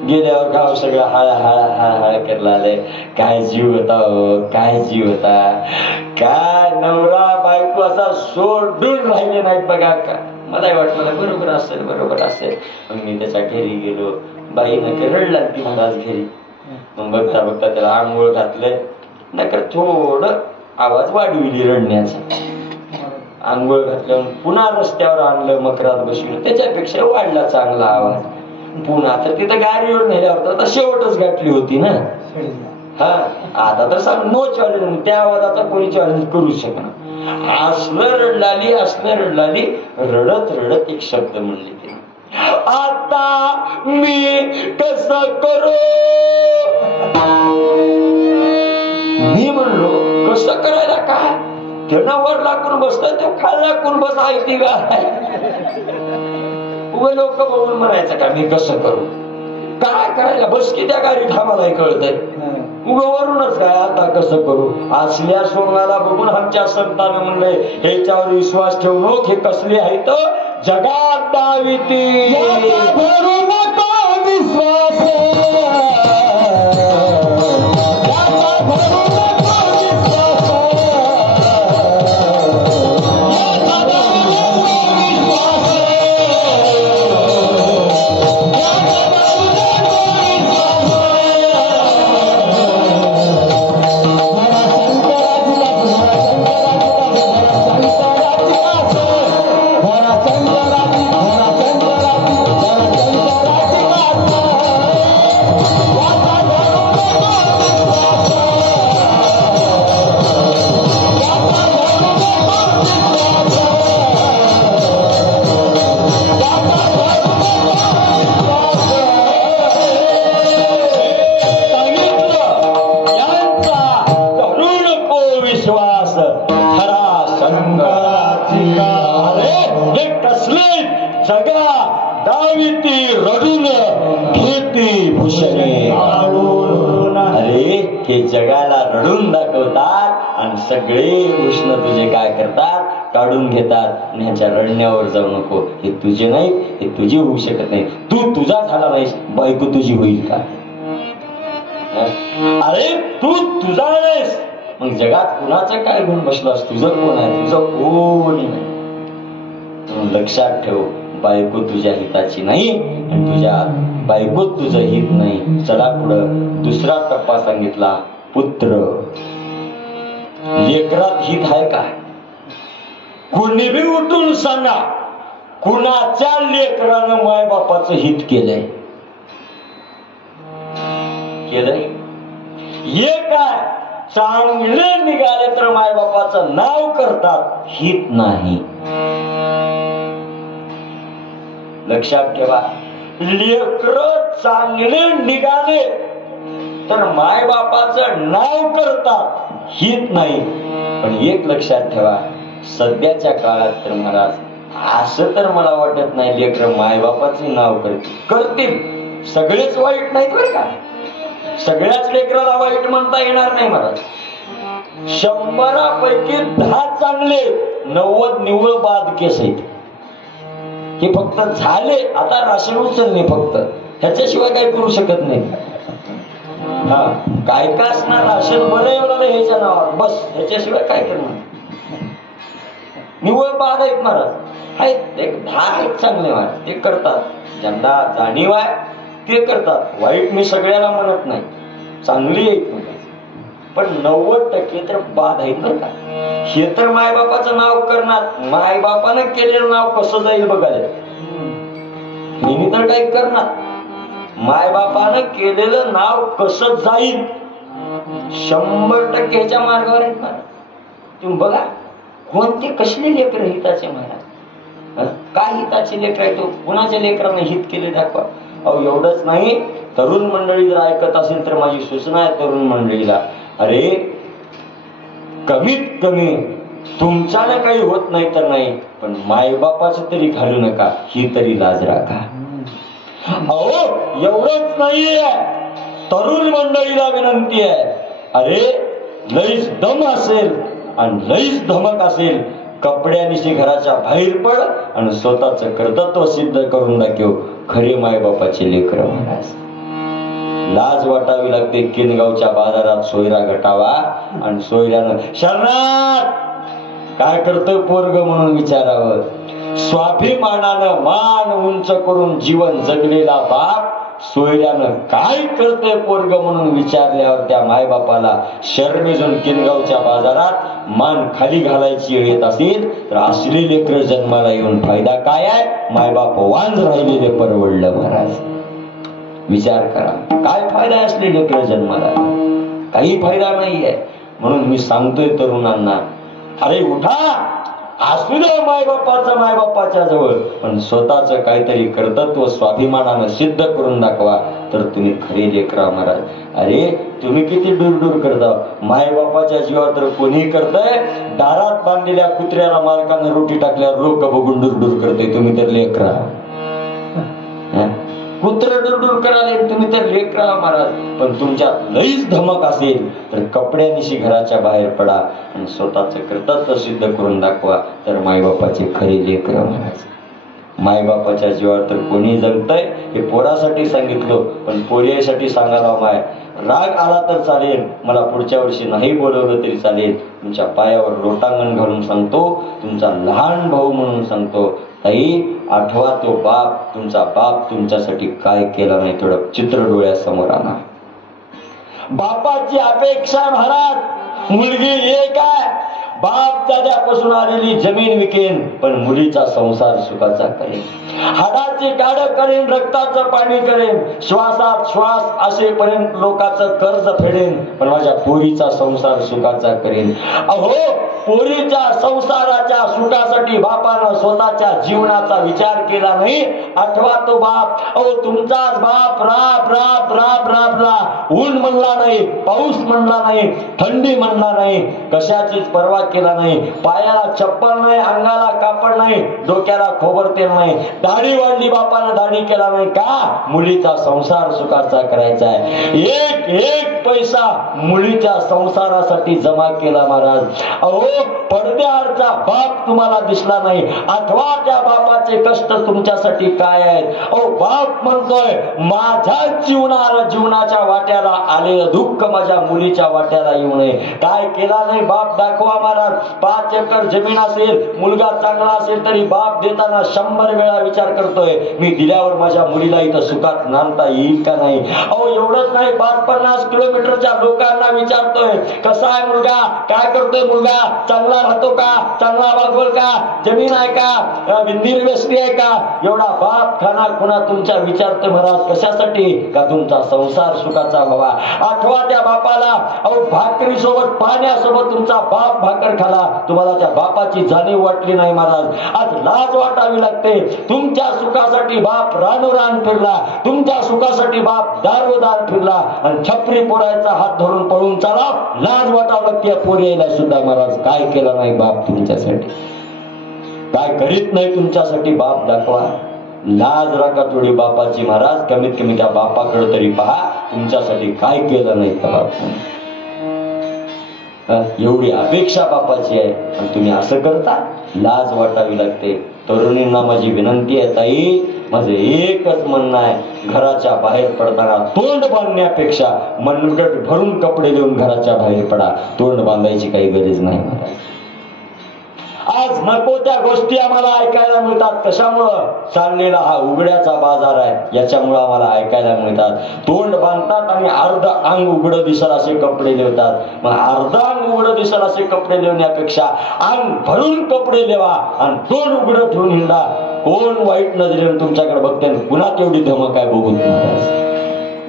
गेल्यावर गाव सगळं हाय हाय हाय हाय करायला आलंय. काय जीव होता, काय जीव होता. काय नवरा बायको असा सोडून राहिले नाहीत बघा. का मलाही वाटलं बरोबर असेल, बरोबर असेल. मग मी त्याच्या घरी गेलो. बाई नका रडला ती महाराज घरी. मग बघता बघता त्याला आंघोळ घातलंय. नका थोडं आवाज वाढविली रडण्याचा. आंघोळ घातल्यावर पुन्हा रस्त्यावर आणलं, मकरात बसवलं, त्याच्यापेक्षा वाढला चांगला आवाज. पुन्हा तर तिथं गाडीवर नेल्यावर आता शेवटच गाठली होती ना. हा, आता तर सांग नो चॅलेंज, त्या आवाजाचा कोणी चॅलेंज करू शकणार. असलं रडलाली, असलं रडलाली. रडत रडत एक शब्द म्हणले ते, आता मी कसं करू. मी म्हणलो कसं करायला काय. त्यांना वर लागून बसत, तो खाली लागून बस आहे ती गाय. उभे लोक बघून म्हणायचं का मी कसं करू. काय करायला बस की त्या गाडी थांबायला कळतंय. उगं वरूनच काय आता कसं करू. असल्या सोंगाला बघून आमच्या संतानं म्हणलंय, ह्याच्यावर विश्वास ठेवू नको, हे कसले आहेत जगात दाविती. भरू नको विश्वास, जगाला रडून दाखवतात आणि सगळे कृष्ण तुझे काय करतात, काढून घेतात. आणि ह्याच्या रडण्यावर जाऊ नको. हे तुझे नाही, हे तुझी होऊ शकत नाही. तू तुझा झाला नाहीस, बायको तुझी होईल का. अरे तू तुझा नाहीस, मग जगात कुणाचं काय घेऊन बसलास. तुझं कोण आहे, तुझं कोणी नाही. लक्षात ठेव, बायको तुझ्या हिताची नाही आणि तुझ्या बायकोत तुझं हित नाही. चला पुढं दुसरा टप्पा सांगितला, पुत्र. लेकरात हित आहे का. कोणी बी उठून सांगा, कुणाच्या लेकरानं माय बापाचं हित केलंय. केलंय. एक आहे चांगले निघाले तर मायबापाचं नाव करतात, हित नाही. लक्षात ठेवा, लेकर चांगले निघाले तर मायबापाचं नाव करतात, हित नाही. पण एक लक्षात ठेवा, सध्याच्या काळात तर महाराज असं तर मला वाटत नाही लेकर मायबापाचे नाव करतील. सगळेच वाईट नाहीत बरं का, सगळ्याच लेकराला वाईट म्हणता येणार नाही महाराज. 100पैकी 10 चांगले, 90 निव्वळ बाद केस आहेत. हे फक्त झाले, आता राशन उचलणे फक्त, ह्याच्याशिवाय काय करू शकत नाही. हा काय का असणार, राशन बरं एवढं ह्याच्या नावावर बस, ह्याच्याशिवाय काय करणार. निव्वळ बाद आहेत महाराज, आहेत एक 10 आहेत चांगले महाराज, ते करतात, ज्यांना जाणीव आहे ते करतात. वाईट मी सगळ्याला म्हणत नाही, चांगली आहेत पण 90% तर बाद आहेत बरं का. हे तर मायबापाचं नाव करणार, मायबापानं केलेलं नाव कसं जाईल बघायला. मी तर काही करणार, मायबापानं केलेलं नाव कसं जाईल 100% ह्याच्या मार्गावर आहेत महाराज. तुम्ही बघा कोणते कसले लेकर हिताचे महाराज, काय हिताचे लेकर आहे, तो कुणाच्या लेकरांना हित केले दाखवा. अहो एवढंच नाही, तरुण मंडळी जर ऐकत असेल तर माझी सूचना आहे तरुण मंडळीला, अरे कमीत कमी तुमच्याला काही होत नाही तर नाही, पण मायबापाचं तरी घालू नका, ही तरी लाज राखा. अहो एवढंच नाहीये, तरुण मंडळीला विनंती आहे, अरे लईच दम असेल आणि लईच धमक असेल, कपड्यानिशी घराच्या बाहेर पड आणि स्वतःच कर्तृत्व सिद्ध करून दाखव. खरे मायबापाचे लेकर महाराज. लाज वाटावी लागते किनगावच्या बाजारात सोयरा गटावा आणि सोयऱ्यानं शरणात काय करतोय पोरग म्हणून विचारावं. स्वाभिमानानं मान उंच करून जीवन जगलेला बाप सोयऱ्यानं काय करतोय पोरग म्हणून विचारल्यावर त्या मायबापाला शर्मेजून किनगावच्या बाजारात मान खाली घालायची येत असेल तर असले लेकर जन्माला येऊन फायदा काय आहे. मायबाप वांज राहिलेले परवडलं महाराज. विचार करा काय फायदा असले लेकर जन्माला, काही फायदा नाहीये. म्हणून मी सांगतोय तरुणांना, अरे उठा, असू दे मायबापाचं मायबापाच्या जवळ, पण स्वतःच काहीतरी कर्तृत्व स्वाभिमानानं सिद्ध करून दाखवा, तर तुम्ही खरे लेकरा महाराज. अरे तुम्ही किती दूर करता, मायबापाच्या जीवावर तर कोणी करताय. दारात बांधलेल्या कुत्र्याला मालकानं रोटी टाकल्यावर लोक बघून दूर करते, तुम्ही तर लेकरा. कुत्र दूर कराले, तुम्ही तर लेकरा महाराज. पण तुमच्यात लईच धमक असेल तर कपड्यानिशी घराच्या बाहेर पडा आणि स्वतःच कर्तृत्व सिद्ध करून दाखवा, तर मायबापाचे खरे लेकर महाराज. मायबापाच्या जीवावर तर कोणी जगतय. हे पोरासाठी सांगितलं, पण पोरीसाठी सांगायला माय राग आला तर चालेल, मला पुढच्या वर्षी नाही बोलवलं तरी चालेल, तुमच्या पायावर लोटांगण घालून सांगतो, तुमचा लहान भाऊ म्हणून सांगतो, ताई आठवा तो बाप, तुमचा बाप तुमच्यासाठी काय केला नाही, थोडं चित्र डोळ्यासमोर आणा. बापाची अपेक्षा महाराज, मुलगी एक आहे, बाप दाद्यापासून आलेली जमीन विकेन पण मुलीचा संसार सुखाचा करेन, हाडाची काढ करेन, रक्ताचं पाणी करेन, श्वासात श्वास असेपर्यंत लोकांचं कर्ज फेडेन, पण माझ्या पोरीचा संसार सुखाचा करेन. अहो पोरीच्या संसाराच्या सुखासाठी बापानं स्वतःच्या जीवनाचा विचार केला नाही. आठवा तो बाप. अहो तुमचाच बाप राब राब राब राबला, ऊन म्हणला नाही, पाऊस म्हणला नाही, थंडी म्हणला नाही, कशाचीच पर्वा केला नाही, पायाला चप्पल नाही, अंगाला कापड नाही, डोक्याला खोबरतेल नाही, दाढी वाढली बापानं दाढी केला नाही. का? मुलीचा संसार सुखाचा करायचा आहे. एक एक पैसा मुलीच्या संसारासाठी जमा केला महाराज. अहो पडद्याआडचा बाप तुम्हाला दिसला नाही, आठवा त्या बापाचे कष्ट तुमच्यासाठी काय आहेत. अहो बाप म्हणतोय माझ्या जीवनाच्या वाट्याला आलेलं दुःख माझ्या मुलीच्या वाट्याला येऊ नये. काय केला नाही बाप दाखवा महाराज. महाराज 5 एकर जमीन असेल, मुलगा चांगला असेल तरी बाप देताना 100 वेळा विचार करतोय, मी दिल्यावर माझ्या मुलीला इथं सुखात नांदता येईल का नाही. अहो एवढंच नाही, 5-50 किलोमीटरच्या लोकांना विचारतोय, कसा आहे मुलगा, काय करतोय मुलगा, चांगला राहतो का, चांगला वागवल का, जमीन आहे का, निर्व्यसनी आहे का. एवढा बाप खाना खुणा तुमच्या विचारतोय महाराज. कशासाठी? का तुमचा संसार सुखाचा व्हावा. आठवा त्या बापाला. अहो भाकरी सोबत पाण्यासोबत तुमचा बाप भाकर खाला, तुम्हाला त्या बापाची जाणीव वाटली नाही महाराज. आज लाज वाटावी लागते. तुमच्या सुखासाठी बाप रानोरान फिरला, तुमच्या सुखासाठी बाप दारोदार फिरला आणि छपरी पोरायचा हात धरून पळून चाला, लाज वाटावं लागते. पोरी यायला सुद्धा महाराज काय केलं नाही बाप तुमच्यासाठी, काय करीत नाही तुमच्यासाठी बाप. दाखवा लाज राखा थोडी बापाची महाराज. कमीत कमी त्या बापाकडे तरी पहा, तुमच्यासाठी काय केलं नाही त्या बापाने. एवढी अपेक्षा बापाची आहे आणि तुम्ही असं करता, लाज वाटावी लागते. तरुणींना माझी विनंती आहे ताई, माझं एकच म्हणणं आहे, घराच्या बाहेर पडताना तोंड बांधण्यापेक्षा मनगट भरून कपडे देऊन घराच्या बाहेर पडा. तोंड बांधायची काही गरज नाही महाराज. आज नको त्या गोष्टी आम्हाला ऐकायला मिळतात. कशामुळं? चाललेला हा उघड्याचा बाजार आहे, याच्यामुळे आम्हाला ऐकायला मिळतात. तोंड बांधतात आणि अर्ध अंग उघडं दिसल असे कपडे लेवतात. मग अर्ध अंग उघडं दिसल असे कपडे लेवण्यापेक्षा अंग भरून कपडे लेवा आणि तोंड उघडं ठेवून हिंडा. कोण वाईट नजरेने तुमच्याकडे बघते, पुन्हा तेवढी धमक आहे बघून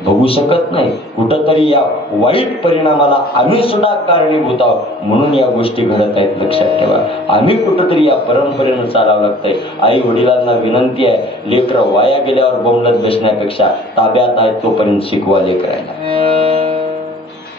बघू शकत नाही. कुठंतरी या वाईट परिणामाला आम्ही सुद्धा कारणीभूत आहोत, म्हणून या गोष्टी घडत आहेत. लक्षात ठेवा, आम्ही कुठंतरी या परंपरेनं चालावं लागतंय. आई वडिलांना विनंती आहे, लेकरं वाया गेल्यावर बोंबलत बसण्यापेक्षा ताब्यात आहे तोपर्यंत शिकवा लेकरायला.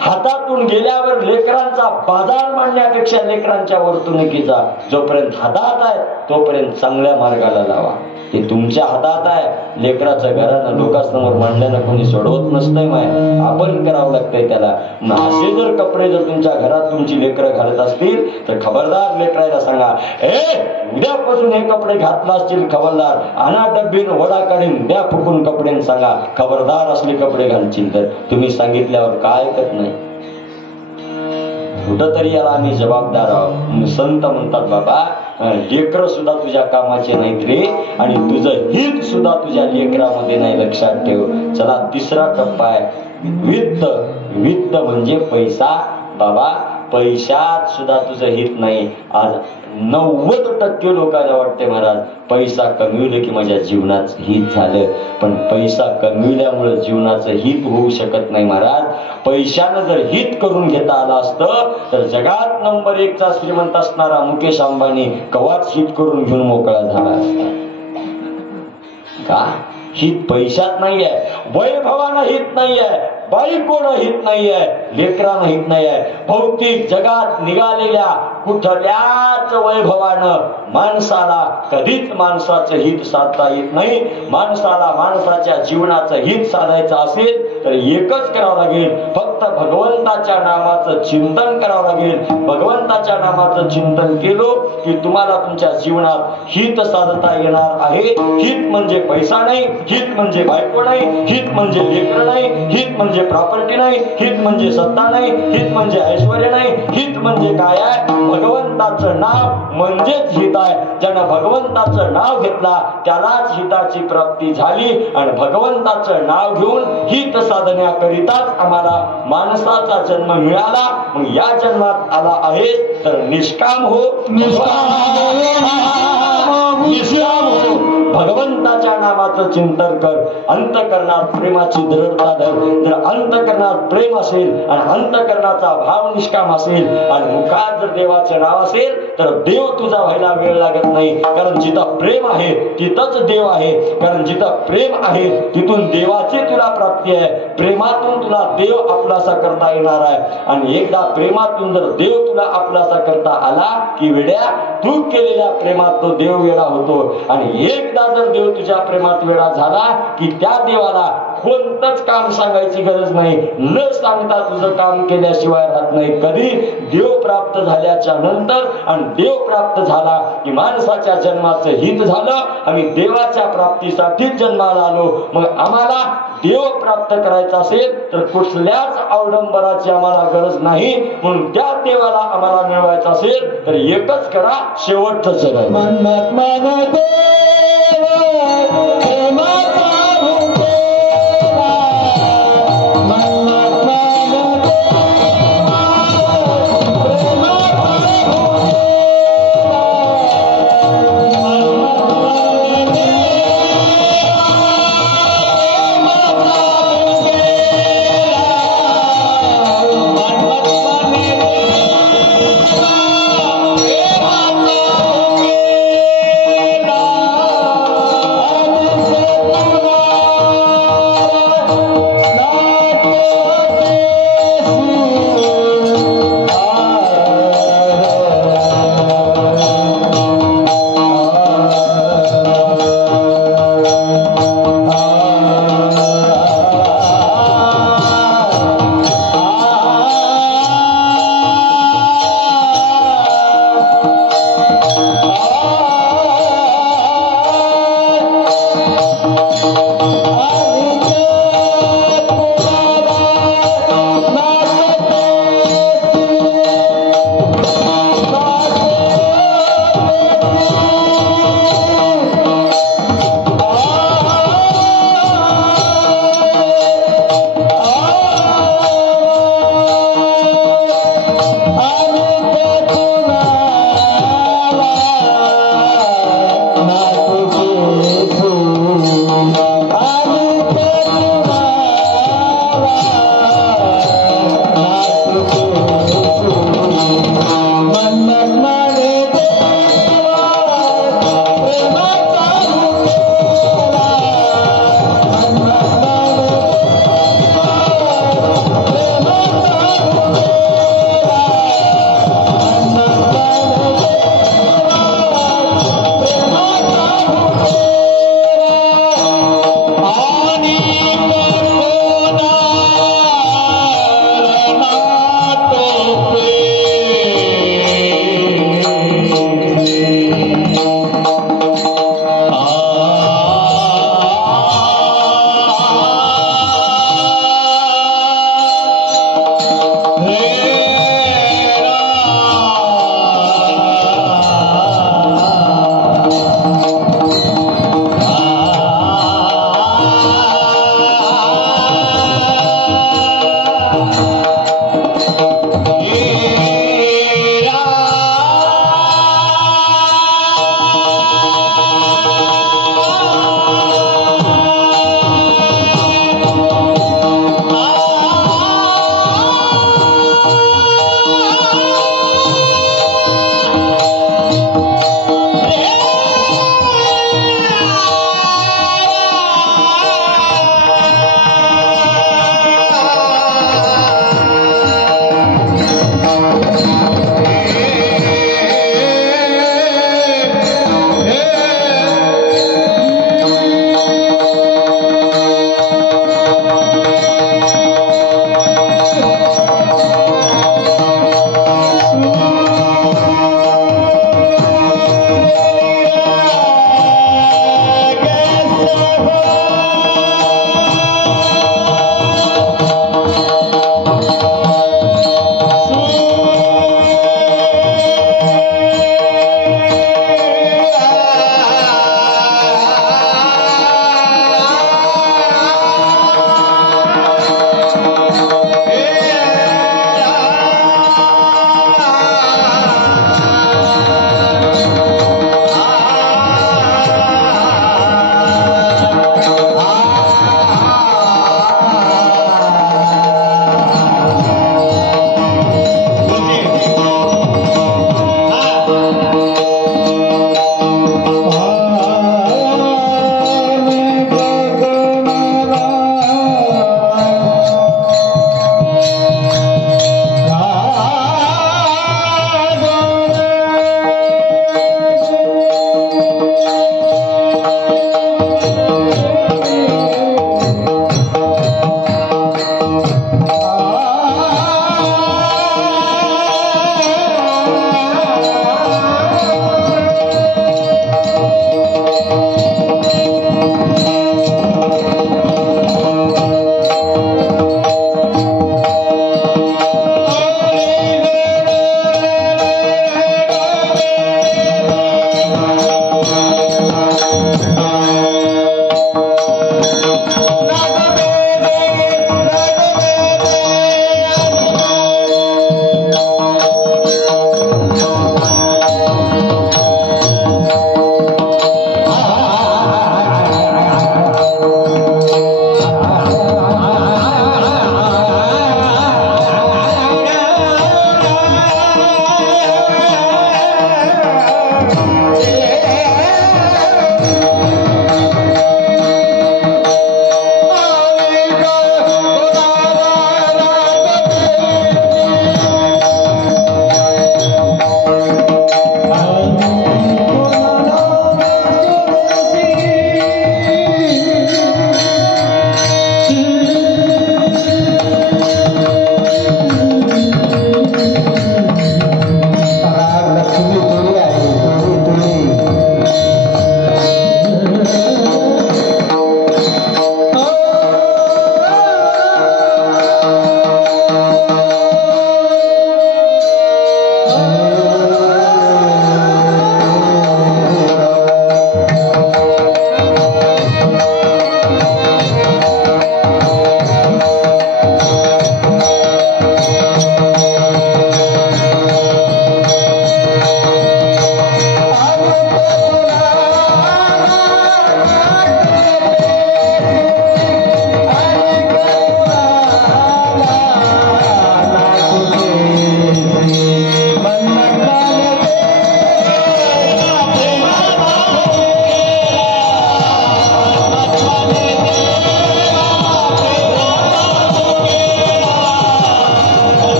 हातातून गेल्यावर लेकरांचा बाजार मांडण्यापेक्षा लेकरांच्या वर्तणुकीचा जोपर्यंत हातात आहे तोपर्यंत चांगल्या मार्गाला लावा. ते तुमच्या हातात आहे. लेकराचं घरानं लोकांसमोर मांडल्यानं कोणी सोडवत नसतंय, माय आपण करावं लागतंय त्याला. असे जर कपडे जर तुमच्या घरात तुमची लेकरं घालत असतील तर खबरदार लेकरायला सांगा, उद्यापासून हे कपडे घातला असतील खबरदार, आणा डब्बीन वडा काढून द्या फुकून कपडे सांगा, खबरदार असले कपडे घालतील तर. तुम्ही सांगितल्यावर काय ऐकत नाही. कुठंतरी याला आम्ही जबाबदार आहोत. संत म्हणतात, बाबा लेकर सुद्धा तुझ्या कामाचे नाहीत रे, आणि तुझं हित सुद्धा तुझ्या लेकरामध्ये नाही. लक्षात ठेव. चला, तिसरा टप्पा आहे वित्त. वित्त म्हणजे पैसा. बाबा पैशात सुद्धा तुझं हित नाही. आज 90% लोकांना वाटते महाराज पैसा कमविले की माझ्या जीवनाचं हित झालं, पण पैसा कमविल्यामुळे जीवनाचं हित होऊ शकत नाही महाराज. पैशानं जर हित करून घेता आलं असतं तर जगात नंबर 1 चा श्रीमंत असणारा मुकेश अंबानी कवाच हित करून घेऊन मोकळा झाला असता. का? हित पैशात नाहीये, वैभवानं हित नाहीये, बायकोनं हित नाहीये, लेकरानं हित नाहीये. भौतिक जगात निघालेल्या कुठल्याच वैभवानं माणसाला कधीच माणसाचं हित साधता येत नाही. माणसाला माणसाच्या जीवनाचं हित साधायचं असेल तर एकच करावं लागेल, फक्त भगवंताच्या नामाचं चिंतन करावं लागेल. भगवंताच्या नामाचं चिंतन केलं की तुम्हाला तुमच्या जीवनात हित साधता येणार आहे. हित म्हणजे पैसा नाही, हित म्हणजे बायको नाही, हित म्हणजे लेकरं नाही, हित म्हणजे प्रॉपर्टी नाही, हित म्हणजे सत्ता नाही, हित म्हणजे ऐश्वर्य नाही. हित म्हणजे काय आहे? भगवंताचं नाव म्हणजेच हित आहे. ज्यानं भगवंताचं नाव घेतला त्यालाच हिताची प्राप्ती झाली. आणि भगवंताचं नाव घेऊन हित साधण्याकरिताच आम्हाला माणसाचा जन्म मिळाला. मग या जन्मात आला आहे तर निष्काम हो, निष्काम हो, भगवंताच्या नामाचं चिंतन कर. अंतकरणात प्रेमाची दृढता धर. जर अंतकरणात प्रेम असेल आणि अंतकरणाचा भाव निष्काम असेल आणि मुखात जर देवाचे नाव असेल तर देव तुझा व्हायला वेळ लागत नाही. कारण जिथं प्रेम आहे तिथंच देव आहे. कारण जिथं प्रेम आहे तिथून देवाची तुला प्राप्ती आहे. प्रेमातून तुला देव आपलासा करता येणार आहे. आणि एकदा प्रेमातून जर देव तुला आपलासा करता आला की वेड्या तू केलेल्या प्रेमात तो देव वेडा होतो. आणि एकदा जर देव तुझ्या प्रेमात वेडा झाला की त्या देवाला कोणतंच काम सांगायची गरज नाही. न सांगता तुझं काम केल्याशिवाय राहत नाही. कधी? देव प्राप्त झाल्याच्या नंतर. आणि देव प्राप्त झाला की माणसाच्या जन्माचं हित झालं. आम्ही देवाच्या प्राप्तीसाठी जन्माला आलो. मग आम्हाला देव प्राप्त करायचा असेल तर कुठल्याच अवडंबराची आम्हाला गरज नाही. म्हणून त्या देवाला आम्हाला मिळवायचं असेल तर एकच करा, शेवटचं जग मन्नत मन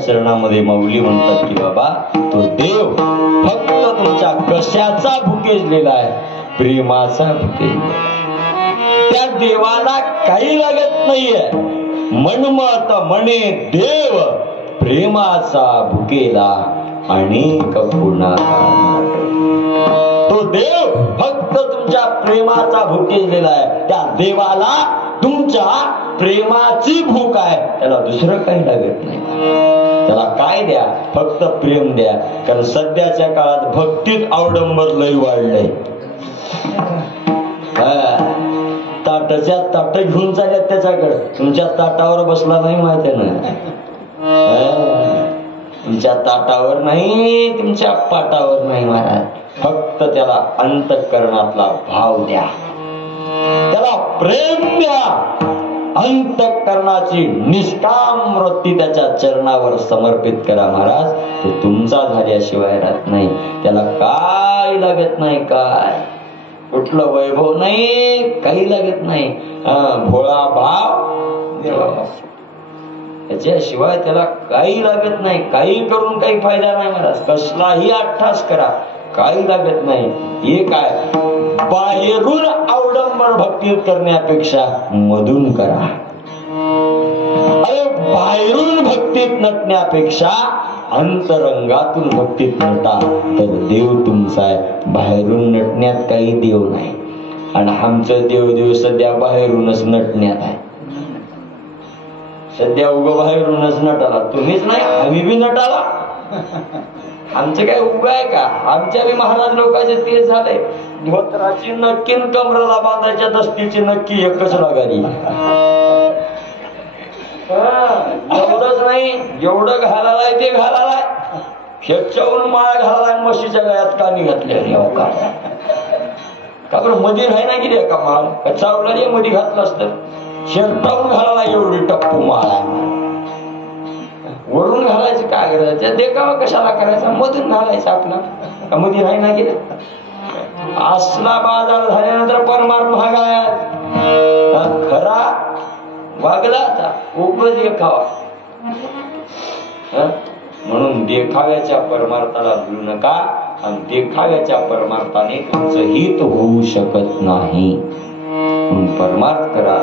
चरणामध्ये माऊली म्हणतात की बाबा तो देव फक्त तुमच्या कशाचा भुकेजलेला आहे? प्रेमाचा भुकेजलेला. त्या देवाला काही लागत नाहीये. मनमत म्हणे देव प्रेमाचा भुकेला अनेक गुणाला. तो देव फक्त तुमच्या प्रेमाचा भुकेजलेला आहे. त्या देवाला तुमच्या प्रेमाची भूक आहे, त्याला दुसरं काही लागत नाही. त्याला काय द्या? फक्त प्रेम द्या. कारण सध्याच्या काळात भक्तीत अवडंबर लय वाढलंय. ताटाच्या ताट घेऊन चालल्यात त्याच्याकडे. तुमच्या ताटावर बसला नाही माहिती ना. तुमच्या ताटावर नाही, तुमच्या पाटावर नाही महाराज. फक्त त्याला अंतःकरणातला भाव द्या, त्याला प्रेम द्या. अंतःकरणाची निष्काम वृत्ती त्याच्या चरणावर समर्पित करा महाराज. तो तुमचा झाल्याशिवाय राहत नाही. त्याला काय लागत नाही, काय कुठलं वैभव नाही, काही लागत नाही. भोळा भाव त्याच्याशिवाय त्याला काही लागत नाही. काही करून काही फायदा नाही महाराज. कसलाही अट्ठास करा, काही लागत नाही. हे काय बाहेरून अवडंबर भक्ती करण्यापेक्षा मधून करा. अरे बाहेरून भक्तीत नटण्यापेक्षा अंतरंगातून भक्तीत नटा, तर देव तुमचा आहे. बाहेरून नटण्यात काही देव नाही. आणि आमचं देव सध्या बाहेरूनच नटण्यात आहे. सध्या उगं बाहेरूनच नटाला. तुम्हीच नाही, आम्ही बी नटाला. आमचं काय उगा आहे का? आमच्या बी महाराज लोकांचे तेच झालंय. धोत्राची नक्की कमराला बांधायच्या दस्तीची नक्की एकच लागाली. एवढंच नाही, जेवढं घालालाय ते घालालाय. खेपच्यावरून माळ घालालाय, म्हशीच्या गळ्यात कानी घातले. का बरं मध्ये राही ना गेली का माळ? चावला मध्ये घातलं असतं. शेरटावून घालाला एवढी टप्पू माळ आहे. वरून घालायचं काय करायचं? देखावा कशाला करायचा? मधून घालायचं आपला. मध्ये राही ना गेलं. असला बाजार झाल्यानंतर परमार्थ महागाय खरा वागला आता उगाच देखावा. म्हणून देखाव्याच्या परमार्थाला भूलू नका. आणि देखाव्याच्या परमार्थाने तुमचं हित होऊ शकत नाही. म्हणून परमार्थ करा.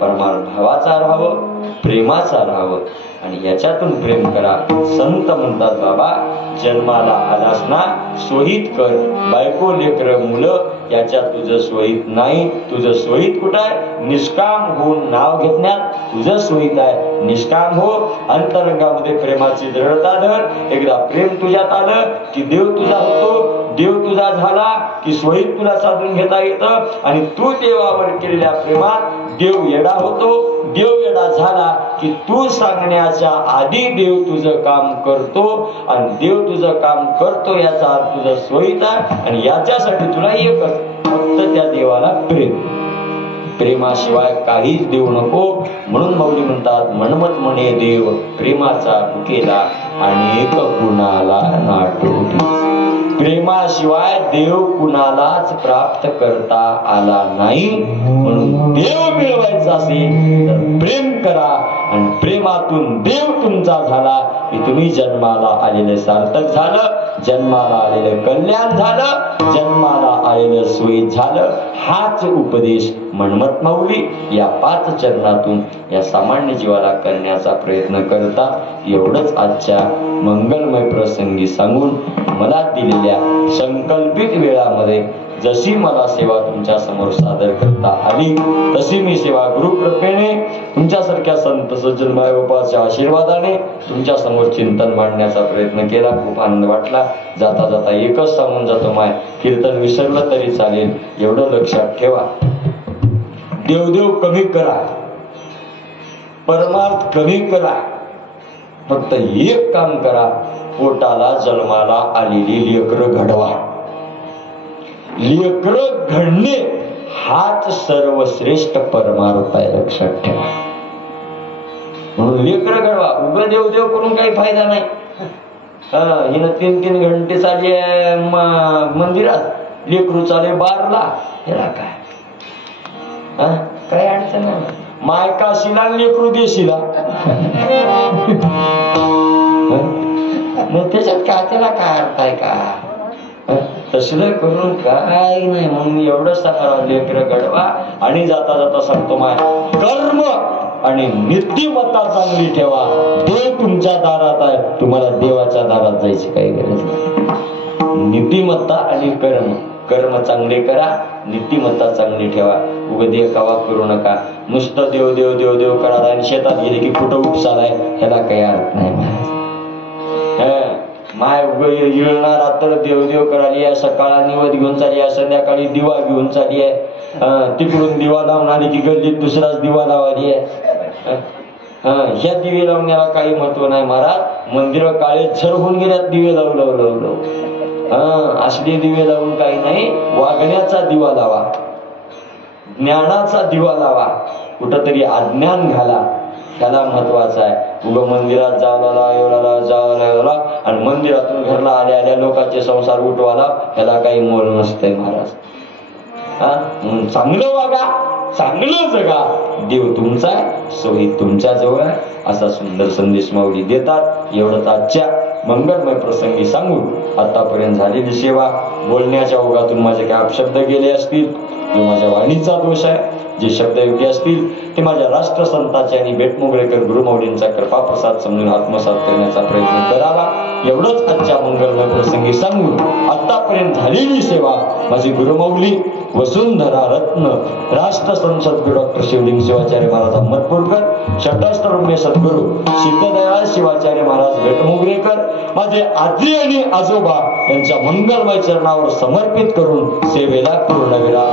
परमार्थ भावाचा राहावं, प्रेमाचा राहावं. आणि याच्यातून प्रेम करा. संत म्हणतात बाबा जन्माला आलास ना सोहित कर. बायको लेकर मुलं याच्यात तुझं सोहित नाही. तुझं सोहित कुठं आहे? निष्काम होऊन नाव घेतण्यात तुझं सोहित आहे. निष्काम हो. अंतरंगामध्ये प्रेमाची दृढता धर. एकदा प्रेम तुझ्यात आलं की देव तुझा होतो. देव तुझा झाला की सोहित तुला साधून घेता येतं. आणि तू देवावर केलेल्या प्रेमात देव येडा होतो. देव येडा झाला की तू सांगण्याच्या आधी देव तुझं काम करतो. आणि देव तुझं काम करतो याचा अर्थ तुझं सोयीत आहे. आणि याच्यासाठी तुला एकच फक्त त्या देवाला प्रेम. प्रेमाशिवाय काहीच देऊ नको. म्हणून माऊली म्हणतात मनमत म्हणे देव प्रेमाचा भुकेला अनेक गुणाला नाटोटी. प्रेमाशिवाय देव कुणालाच प्राप्त करता आला नाही. म्हणून देव मिळवायचा असेल तर प्रेम करा. आणि प्रेमातून देव तुमचा झाला की तुम्ही जन्माला आलेले सार्थक झालं. जन्माला आलेलं कल्याण झालं. जन्माला आलेलं सोयीत झालं. हाच उपदेश मनमत माऊली या 5 चरणातून या सामान्य जीवाला करण्याचा प्रयत्न करतात. एवढंच आजच्या मंगलमय प्रसंगी सांगून मला दिलेल्या संकल्पित वेळामध्ये जशी मला सेवा तुमच्या समोर सादर करता आली तशी मी सेवा गुरुकृपेने तुमच्यासारख्या संत सज्जन मायबापाच्या आशीर्वादाने तुमच्या समोर चिंतन मांडण्याचा प्रयत्न केला. खूप आनंद वाटला. जाता जाता एकच सांगून जातो माय, कीर्तन विसरलं तरी चालेल, एवढं लक्षात ठेवा. देवदेव कमी करा, परमार्थ कमी करा. फक्त एक काम करा, पोटाला जन्माला आलेली लेकरं घडवा. लेकरं घडणे हाच सर्वश्रेष्ठ परमार्थ आहे, लक्षात ठेवा. म्हणून लेकरं घडवा. उगा देवदेव करून काही फायदा नाही. हिनं 3-3 घंटे चालली मंदिरात, लेकरू चाले बारला, याला काय काय अडचण नाही. मायकाशीला लेकरू देशीला मग त्याच्यात का त्याला काय अर्थ आहे का? तसलं करून काय नाही. मग मी एवढंच सांगणार, लेकरं घडवा आणि जाता जाता सांगतो माय कर्म आणि नीतिमत्ता चांगली ठेवा. देव तुमच्या दारात आहे, तुम्हाला देवाच्या दारात जायची काही गरज नाही. नीतिमत्ता आणि कर्म, कर्म चांगले करा, नीतिमत्ता चांगली ठेवा. उगा देखावा करू नका. नुसतं देव देव देव देव करा आणि शेतात गेले की कुठं उपसालाय, ह्याला काही अर्थ नाही महाराज. माय येणार तर देव देव कराली आहे, सकाळी निवद घेऊन चालली आहे, संध्याकाळी दिवा घेऊन चालली आहे, तिकडून दिवा लावून आली की गल्लीत दुसराच दिवा लावली आहे. ह्या दिवे लावण्याला काही महत्व नाही महाराज. मंदिर काळे झर होऊन गेल्यात दिवे लावू लावू लावू लावू. असले दिवे लावून काही नाही. वागण्याचा दिवा लावा, ज्ञानाचा दिवा लावा, कुठंतरी अज्ञान घाला, त्याला महत्वाचं आहे. उगा मंदिरात जावला आणि मंदिरातून घरला आल्या आल्या लोकांचे संसार उठवाला, त्याला काही मोल नसतंय महाराज. चांगलं वागा, चांगलं जगा, देव तुमचा आहे, सोयी तुमच्या जवळ आहे, असा सुंदर संदेश माऊली देतात. एवढंच आजच्या मंगलमय प्रसंगी सांगून आतापर्यंत झालेली सेवा, बोलण्याच्या ओघातून माझे काही अपशब्द गेले असतील, जो माझ्या वाणीचा दोष आहे, जे शब्द योग्य असतील ते माझ्या राष्ट्रसंताचे आणि बेटमोगळेकर गुरुमाऊलींचा कृपा प्रसाद समजून आत्मसात करण्याचा प्रयत्न करावा. एवढंच आजच्या मंगलमय प्रसंगी सांगून आतापर्यंत झालेली सेवा माझी गुरुमाऊली वसुंधरा रत्न राष्ट्रसंत सद्गुरू डॉक्टर शिवलिंग शिवाचार्य महाराज अहमदपूरकर, षटस्थरम्य सद्गुरू सिद्धदयाळ शिवाचार्य महाराज बेटमोगरेकर, माझे आजी आणि आजोबा यांच्या मंगलमय चरणावर समर्पित करून सेवेला पूर्णविराम.